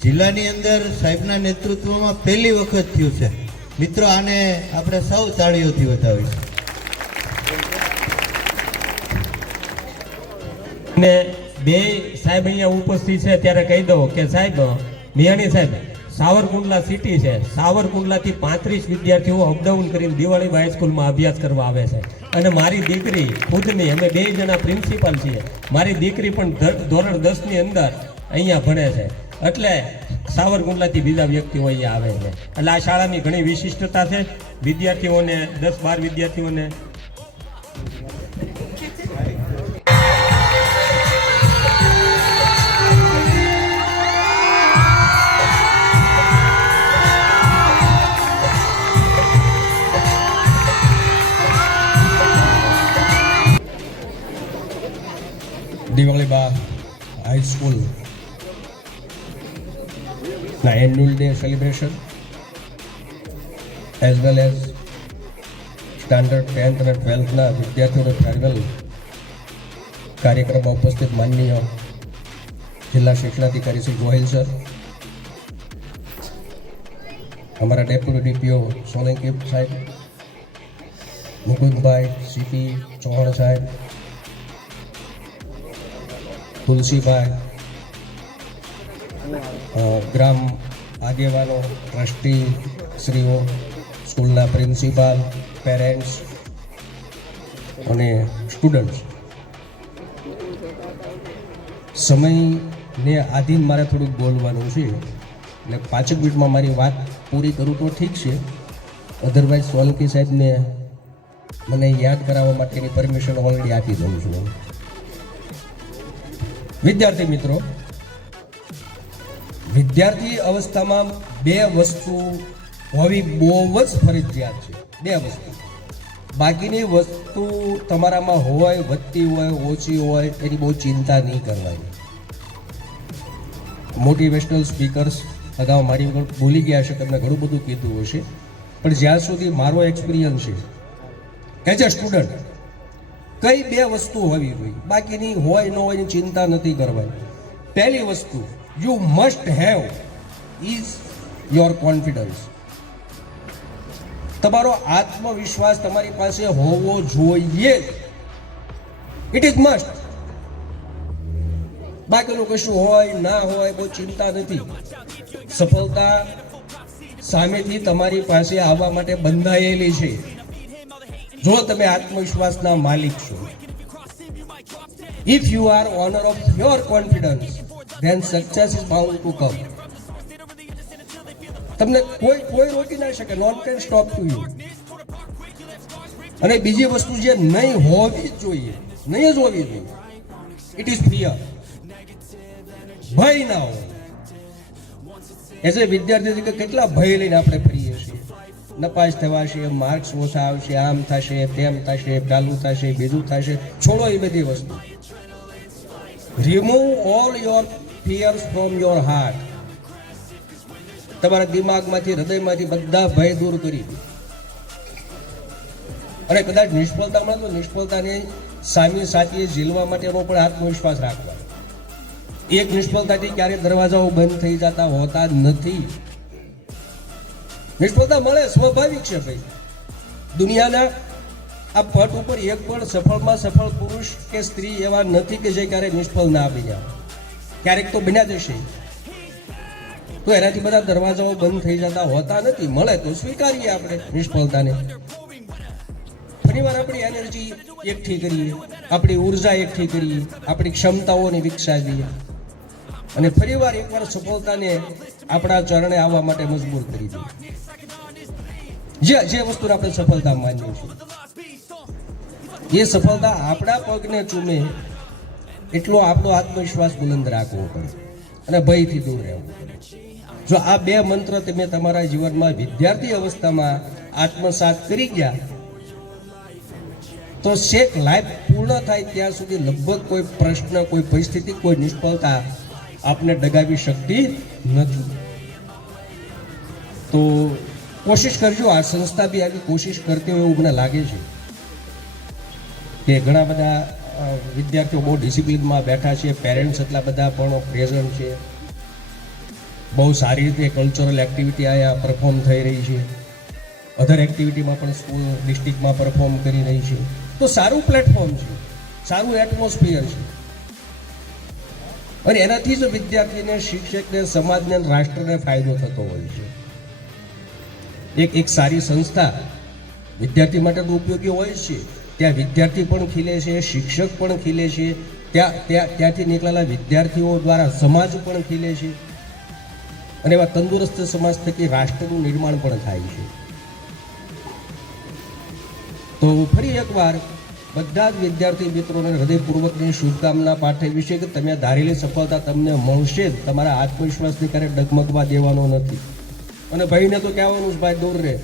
જિલ્લાની અંદર સાહેબના નેતૃત્વમાં પહેલી વખત થયું છે. મિત્રો, આને આપણે સૌ તાળીઓથી વધાવીશું. ને બે સાહેબ અહીંયા ઉપસ્થિત છે ત્યારે કહી દો કે સાહેબ મિયાણી સાહેબ સાવરકુંડલા સિટી છે, સાવરકુંડલાથી 35 વિદ્યાર્થીઓ અપડાઉન કરીને દિવાળી હાઈસ્કૂલમાં અભ્યાસ કરવા આવે છે. અને મારી દીકરી ખુદની, અમે 2 જણા પ્રિન્સિપાલ છીએ, મારી દીકરી પણ ધોરણ 10ની અંદર અહીંયા ભણે છે. એટલે સાવરકુંડલાથી બીજા વ્યક્તિઓ અહીંયા આવે છે. એટલે આ શાળાની ઘણી વિશિષ્ટતા છે. વિદ્યાર્થીઓને 10-12 વિદ્યાર્થીઓને દિવાળીબા હાઈસ્કૂલ ના annual day celebration as well as standard 10th અને 12thના વિદ્યાર્થીઓને ફેરવેલ કાર્યક્રમમાં ઉપસ્થિત માનનીય જિલ્લા શિક્ષણાધિકારી શ્રી ગોહિલ સર, અમારા ડેપ્યુટી ડીપીઓ સોલંકી સાહેબ, મુકુંદભાઈ સીપી ચૌહાણ સાહેબ, તુલસીભાઈ, ગ્રામ આગેવાનો, ટ્રસ્ટી શ્રીઓ, સ્કૂલના પ્રિન્સિપાલ, પેરેન્ટ્સ અને સ્ટુડન્ટ્સ. સમયને આધીન મારે થોડુંક બોલવાનું છે એટલે 5 મિનિટમાં મારી વાત પૂરી કરું તો ઠીક છે, અધરવાઇઝ સોલંકી સાહેબને મને યાદ કરાવવા માટેની પરમિશન ઓલરેડી આપી દઉં છું. વિદ્યાર્થી મિત્રો, વિદ્યાર્થી અવસ્થામાં 2 વસ્તુ હોવી બહુ જ ફરજિયાત છે. 2 વસ્તુ, બાકીની વસ્તુ તમારામાં હોય, વધતી હોય, ઓછી હોય, એની બહુ ચિંતા નહીં કરવાની. મોટિવેશનલ સ્પીકર્સ અગાઉ મારી વગર બોલી ગયા છે, તમને ઘણું બધું કીધું હશે, પણ જ્યાં સુધી મારો એક્સપિરિયન્સ છે એઝ અ સ્ટુડન્ટ, કઈ 2 વસ્તુ હોવી જોઈએ, બાકીની હોય ન હોય એની ચિંતા નથી કરવાની. પહેલી વસ્તુ you must have is your confidence. તમારો આત્મવિશ્વાસ તમારી પાસે હોવો જોઈએ. It is must. બાકીનું કશું હોય ના હોય બહુ ચિંતા નથી. સફળતા સામેથી તમારી પાસે આવવા માટે બંધાયેલી છે જો તમે આત્મવિશ્વાસના માલિક છો. If you are honour of your confidence then success is bound to come. તમને કોઈ રોકી ના શકે. Non can stop to you. અને બીજી વસ્તુ જે નહીં હોવી જોઈએ, નહીં જ હોવી જોઈએ, ઇટ ઇઝ ફિયર. ભય ના હોય. એઝ એ વિદ્યાર્થી તરીકે કેટલા ભય લઈને આપણે ફરીએ છીએ, નપાસ થવાશે, માર્ક્સ ઓછા આવશે, આમ થશે, તેમ થશે, ચાલુ થશે, બીજું થશે. છોડો એ બધી વસ્તુ. Remove all your fierce from your heart. તમારા દિમાગમાંથી, હૃદયમાંથી બધા ભય દૂર કરી દો. અને કદાચ નિષ્ફળતા મળે તો નિષ્ફળતાને સામે સાચી ઝીલવા માટેનો પણ આત્મવિશ્વાસ રાખવાનો. એક નિષ્ફળતાથી ક્યારેય દરવાજાઓ બંધ થઈ જતા હોતા નથી. નિષ્ફળતા મળે, સ્વાભાવિક છે ભાઈ. દુનિયાના આ પટ ઉપર એક પણ સફળમાં સફળ પુરુષ કે સ્ત્રી એવા નથી કે જે ક્યારેય નિષ્ફળ ના બન્યા. ક્યારેક તો બન્યા જશે. તો એનાથી બધા દરવાજાઓ બંધ થઈ જતા હોતા નથી. મળે તો સ્વીકારીએ આપણે નિષ્ફળતાને. ફરીવાર આપણી એનર્જી એકઠી કરીએ, આપણી ઉર્જા એકઠી કરીએ, આપણી ક્ષમતાઓને વિકસાવીએ અને ફરીવાર એકવાર સફળતાને આપણા ચરણે આવવા માટે મજબૂર કરી દઈએ. જે વસ્તુને આપણે સફળતા માનીએ છીએ, એ સફળતા આપણા પગને ચૂમે એટલો આપણો આત્મવિશ્વાસ બુલંદ રાખવો પડે અને ભયથી દૂર રહેવું પડે. જો આ બે મંત્ર તમે તમારા જીવનમાં વિદ્યાર્થી અવસ્થામાં આત્મસાત કરી ગયા તો શેક લાઈફ પૂર્ણ થાય ત્યાં સુધી લગભગ કોઈ પ્રશ્ન, કોઈ પરિસ્થિતિ, કોઈ નિષ્ફળતા આપને ડગાવી શકતી નથી. તો કોશિશ કરજો. આ સંસ્થા બી આવી કોશિશ કરતી હોય એવું મને લાગે છે કે ઘણા બધા વિદ્યાર્થીઓ બહુ ડિસિપ્લિનમાં બેઠા છે, પેરેન્ટ્સ એટલા બધા પણ પ્રેઝન્ટ છે, બહુ સારી રીતે કલ્ચરલ એક્ટિવિટી અહીંયા પરફોર્મ થઈ રહી છે, અધર એક્ટિવિટીમાં પણ સ્કૂલ ડિસ્ટ્રિક્ટમાં પરફોર્મ કરી રહી છે. તો સારું પ્લેટફોર્મ છે, સારું એટમોસ્ફિયર છે અને એનાથી જ વિદ્યાર્થીને, શિક્ષકને, સમાજને, રાષ્ટ્રને ફાયદો થતો હોય છે. એક સારી સંસ્થા વિદ્યાર્થી માટે તો ઉપયોગી હોય છે. ત્યાં વિદ્યાર્થી પણ ખીલે છે, શિક્ષક પણ ખીલે છે, ત્યાંથી નીકળેલા વિદ્યાર્થીઓ દ્વારા સમાજ પણ ખીલે છે અને એવા તંદુરસ્ત સમાજ થકી રાષ્ટ્રનું નિર્માણ પણ થાય છે. તો ફરી એકવાર બધા જ વિદ્યાર્થી મિત્રોને હૃદયપૂર્વકની શુભકામના પાઠવી છે કે તમે ધારેલી સફળતા તમને મળશે જ. તમારા આત્મવિશ્વાસને ક્યારેય ડગમગવા દેવાનો નથી. અને ભાઈને તો કહેવાનું જ, ભાઈ દૂર રહે,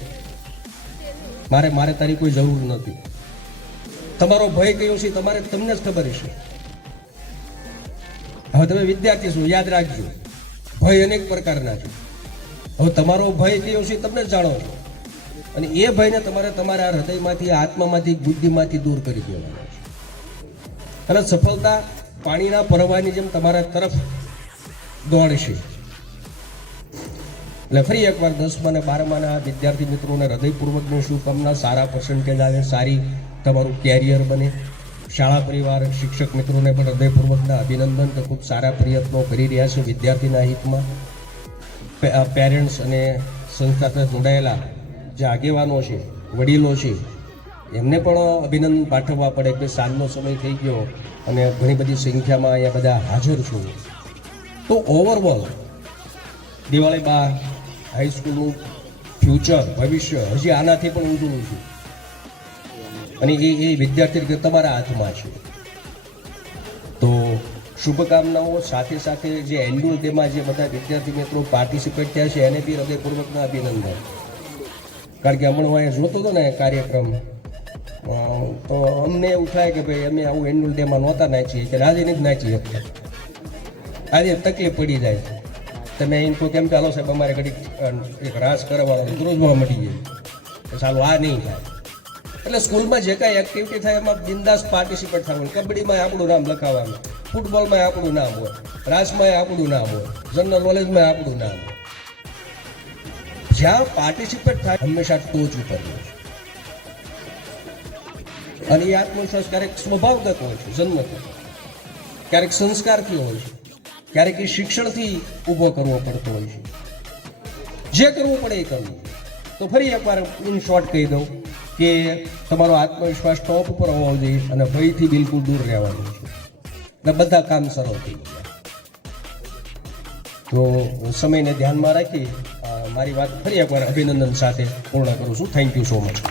મારે તારી કોઈ જરૂર નથી. તમારો ભય કયો છે તમારે તમને જ ખબર હશે. હવે તમે વિદ્યાર્થી છો, યાદ રાખજો, ભય અનેક પ્રકારના છે. હવે તમારો ભય કયો છે તમને જ જાણો છો અને એ ભયને તમારે તમારા હૃદયમાંથી, આત્મામાંથી, બુદ્ધિમાંથી દૂર કરી દેવાનો છે. અને સફળતા પાણીના પ્રવાહની જેમ તમારા તરફ દોડશે. એટલે ફરી એકવાર 10મા અને 12માના વિદ્યાર્થી મિત્રોને હૃદયપૂર્વકની શુભકામના. સારા પર્સન્ટેજ આવે, સારી તમારું કેરિયર બને. શાળા પરિવાર, શિક્ષક મિત્રોને પણ હૃદયપૂર્વકના અભિનંદન કે ખૂબ સારા પ્રયત્નો કરી રહ્યા છે વિદ્યાર્થીના હિતમાં. પેરેન્ટ્સ અને સંસ્થા સાથે જોડાયેલા જે આગેવાનો છે, વડીલો છે, એમને પણ અભિનંદન પાઠવવા પડે કે સાંજનો સમય થઈ ગયો અને ઘણી બધી સંખ્યામાં અહીંયા બધા હાજર છો. તો ઓવરઓલ દિવાળીબા હાઈસ્કૂલનું ફ્યુચર, ભવિષ્ય હજી આનાથી પણ ઊંધું છે અને એ વિદ્યાર્થી તરીકે તમારા હાથમાં છે. તો શુભકામનાઓ. સાથે સાથે જે એન્યુઅલ ડેમાં જે બધા વિદ્યાર્થી મિત્રો પાર્ટિસિપેટ થયા છે એને બી હૃદયપૂર્વકના અભિનંદન. કારણ કે હમણાં અહીંયા જોતો હતો ને કાર્યક્રમ, તો અમને એવું થાય કે ભાઈ અમે આવું એન્યુઅલ ડેમાં નહોતા નાચીએ કે આજે નથી નાચી શકતા. આજે તકલીફ પડી જાય છે. તમે એમ તો કેમ ચાલો સાહેબ અમારે ઘડી એક રાસ કરવાનો રોજમાં મળી જાય, સારું આ નહીં થાય. એટલે સ્કૂલમાં જે કાંઈ એક્ટિવિટી થાય એમાં બિંદાસ પાર્ટિસિપેટ થવાનું. કબડ્ડીમાં આપણું નામ લખાવવાનું, ફૂટબોલમાં આપણું નામ હોય, રાસમાં આપણું નામ હોય, જનરલ નોલેજમાં આપણું નામ હોય. જ્યાં પાર્ટિસિપેટ થાય હંમેશા ટોચ ઉપર હોય છે. અને એ આત્મવિશ્વાસ ક્યારેક સ્વભાવગત હોય છે, જન્મથી, ક્યારેક સંસ્કારથી હોય છે, ક્યારેક એ શિક્ષણથી ઊભો કરવો પડતો હોય છે. જે કરવું પડે એ કરવું. તો ફરી એકવાર ઇન શોર્ટ કહી દઉં કે તમારો આત્મવિશ્વાસ ટોપ ઉપર હોવો જોઈએ અને ભયથી બિલકુલ દૂર રહેવાનું છે અને બધા કામ સરળ થઈ ગયા. તો સમયને ધ્યાનમાં રાખી મારી વાત ફરી એકવાર અભિનંદન સાથે પૂર્ણ કરું છું. Thank you so much.